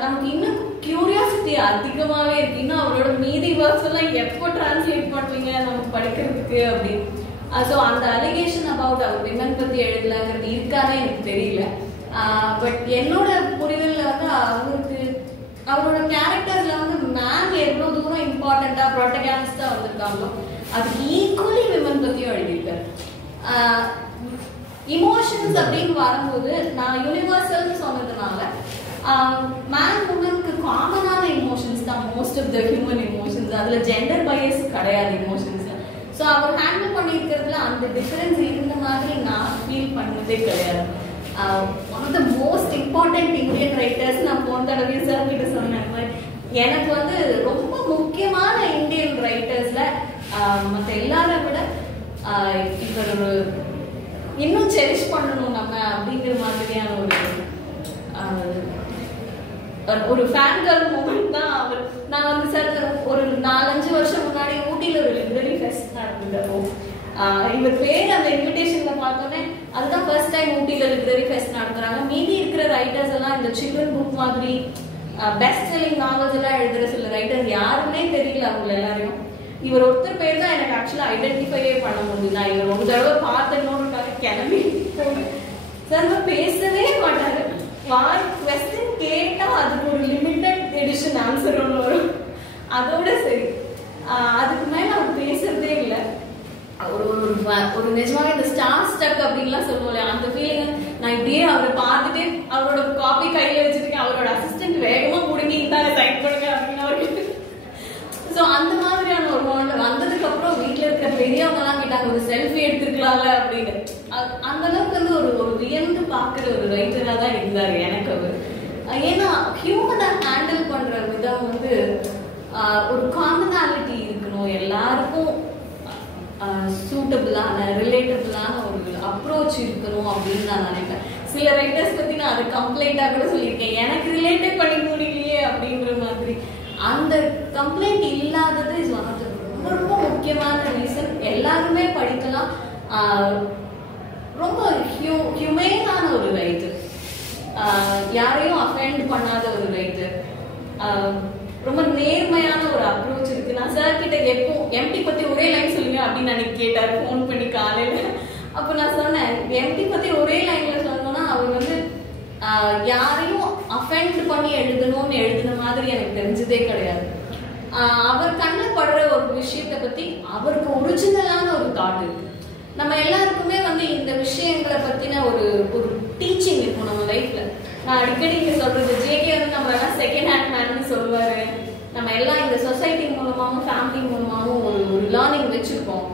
நமக்கு இன்னும் கியூரியாசிட்டி கெப்பாசிட்டி அதிகமாவே இருக்கு. இன்னும் அவரோட மீதி ஒர்க்ஸ் எல்லாம் எப்போ டிரான்ஸ்லேட் பண்ணுவீங்க நம்ம படிக்கிறதுக்கு அப்படின்னு. ஸோ அந்த அலிகேஷன் அபவுட் அவர் விமன் பத்தி எழுதலாங்கிறது இருக்கானே எனக்கு தெரியல. பட் என்னோட புரிதல்ல வந்து அவரோட கேரக்டர்ல வந்து மேம் எவ்வளவு தூரம் இம்பார்ட்டண்டா ப்ரோட்டகானிஸ்டா வந்திருக்காங்களோ அதுக்கு ஈக்குவலி விமன் பத்தியும் எழுதியிருக்காரு. இமோஷன்ஸ் அப்படின்னு வரும்போது நான் யூனிவர்சல்னு சொன்னதுனால மேன் உமனுக்கு காமனான இமோஷன்ஸ் தான் most of the human emotions. அதுல ஜெண்டர் பையஸ் கிடையாது இமோஷன்ஸ். ஸோ அவர் ஹேண்டில் பண்ணியிருக்கிறதுல அந்த டிஃபரன்ஸ் இருந்த மாதிரி நான் ஃபீல் பண்ணதே கிடையாது. One of the most important Indian writers நான் போன தடவை சார் கிட்ட சொன்னேன். எனக்கு வந்து ரொம்ப முக்கியமான இந்தியன் ரைட்டர்ஸ்ல மற்ற எல்லாரும் விட இவர் இன்னும் செரிஷ் பண்ணணும் நம்ம அப்படிங்கிற மாதிரியான ஒரு ஃபேன் கேர்ள் மூமெண்ட் தான் அவர். நான் வந்து சார் ஒரு 4-5 வருஷம் முன்னாடி ஊட்டியில ஒரு லிப்ரரி ஃபெஸ்ட் நடந்தப்போ இவர் பேர் அந்த இன்விடேஷன்ல பார்த்தோன்னே அதுதான் ஃபர்ஸ்ட் டைம் ஊட்டியில லிப்ரரி ஃபெஸ்ட் நடத்துறாங்க. மீதி இருக்கிற ரைட்டர்ஸ் எல்லாம் இந்த சில்ட்ரன் புக் மாதிரி பெஸ்ட் செல்லிங் நாவல்ஸ் எல்லாம் எழுதுற சில ரைட்டர்ஸ் யாருமே தெரியல அவங்க எல்லாரையும். இவர் ஒருத்தர் பேர் தான் எனக்கு ஆக்சுவலா ஐடென்டிஃபையே பண்ண முடியும். நான் இவர் ஒரு தடவை பார்த்தேன்னோருக்காக கிளம்பி சார் பேசவே மாட்டாரு. கொஸ்டின் கேட்டா அதுக்கு ஒரு லிமிட்டட் எடிஷன் ஆன்சர் ஒன்று வரும், அதோட சரி. அதுக்கு மேல அவர் பேசுறதே இல்லை. ஒரு நிஜமாவே இந்த ஸ்டார் ஸ்டக் அப்படின்லாம் சொல்லுவோம் அந்த ஃபீலிங். நான் இப்படியே அவரை பார்த்துட்டு அவரோட காப்பி கையில வச்சிருக்கேன், அவரோட அசிஸ்டன்ட் வேகமா முடிங்கி தான் சைன் பண்ணுங்க அப்படின்னு அவருக்கு. ஸோ அந்த மாதிரியான ஒரு மாடல் வந்ததுக்கு அப்புறம் வீட்டில் இருக்கிற பெரியவங்க எல்லாம் கேட்டாங்க ஒரு செல்ஃபி எடுத்துக்கலாம்ல அப்படின்னு. அந்த அளவுக்கு வந்து ஒரு வியந்து பார்க்குற ஒரு ரைட்டராக தான் இருந்தார் எனக்கு அவர். ஏன்னா ஹியூமனை ஹேண்டில் பண்ற விதம் வந்து ஒரு காமனாலிட்டி இருக்கணும், எல்லாருக்கும் சூட்டபிளான ரிலேட்டபிளான ஒரு அப்ரோச் இருக்கணும் அப்படின்னு நான் நினைப்பேன். சில ரைட்டர்ஸ் பத்தி நான் அதை கம்ப்ளைண்டா கூட சொல்லியிருக்கேன், எனக்கு ரிலேட்டட் பண்ணி முடியலையே அப்படின்ற மாதிரி. அந்த கம்ப்ளைண்ட் இல்லாதது இஸ் ஒன் ஆஃப் த ரொம்ப ரொம்ப முக்கியமான ரீசன். எல்லாருமே படிக்கலாம். ரொம்ப ஹியூமேனான ஒரு ரைட்டர், யாரையும் அஃபெண்ட் பண்ணாத ஒரு ரைட்டர், ரொம்ப நேர்மையான ஒரு அப்ரோச் இருக்கு. நான் சார் கிட்ட எப்போ எம்டி பத்தி ஒரே லைன் சொல்லுங்க அப்படின்னு அன்னைக்கு கேட்டார் ஃபோன் பண்ணி காலையில. அப்ப நான் சொன்னேன் எம்டி பத்தி ஒரே லைன்ல சொன்னோம்னா அவர் வந்து யாரையும் அஃபெண்ட் பண்ணி எழுதணும்னு எழுதின மாதிரி எனக்கு தெரிஞ்சதே கிடையாது. அவர் கண்ணில் படுற ஒரு விஷயத்தை பத்தி அவருக்கு ஒரிஜினலான ஒரு தாட் இருக்கு. நம்ம எல்லாருக்குமே வந்து இந்த விஷயங்களை பத்தின ஒரு டீச்சிங் இருக்கும் நம்ம லைஃப்ல. நான் அடிக்கடி இங்க சொல்றது ஜேகே வந்து நம்ம எல்லாம் செகண்ட் ஹேண்ட் மேன்னு சொல்லுவாரு. நம்ம எல்லாம் இந்த சொசைட்டி மூலமாவும் ஃபேமிலி மூலமாவும் ஒரு லேர்னிங் வச்சிருக்கோம்.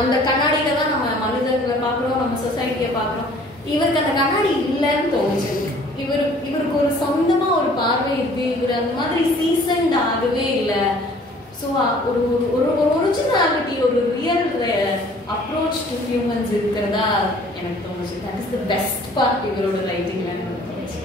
அந்த கண்ணாடியில தான் நம்ம மனிதர்களை பாக்குறோம், நம்ம சொசைட்டியை பாக்குறோம். இவருக்கு அந்த கண்ணாடி இல்லைன்னு தோணுச்சு. இவருக்கு ஒரு சொந்தமா ஒரு பார்வை இருக்கு. இவர் அந்த மாதிரி சீசன்ட் ஆகவே இல்லை. ஸோ ஒரு ஒரிஜினாலிட்டி, ஒரு ரியல் அப்ரோச் டு ஹியூமன்ஸ் இருக்கிறதா எனக்கு தோணுச்சு. That is the best part இவரோட ரைட்டிங்ல எனக்கு தோணுச்சு.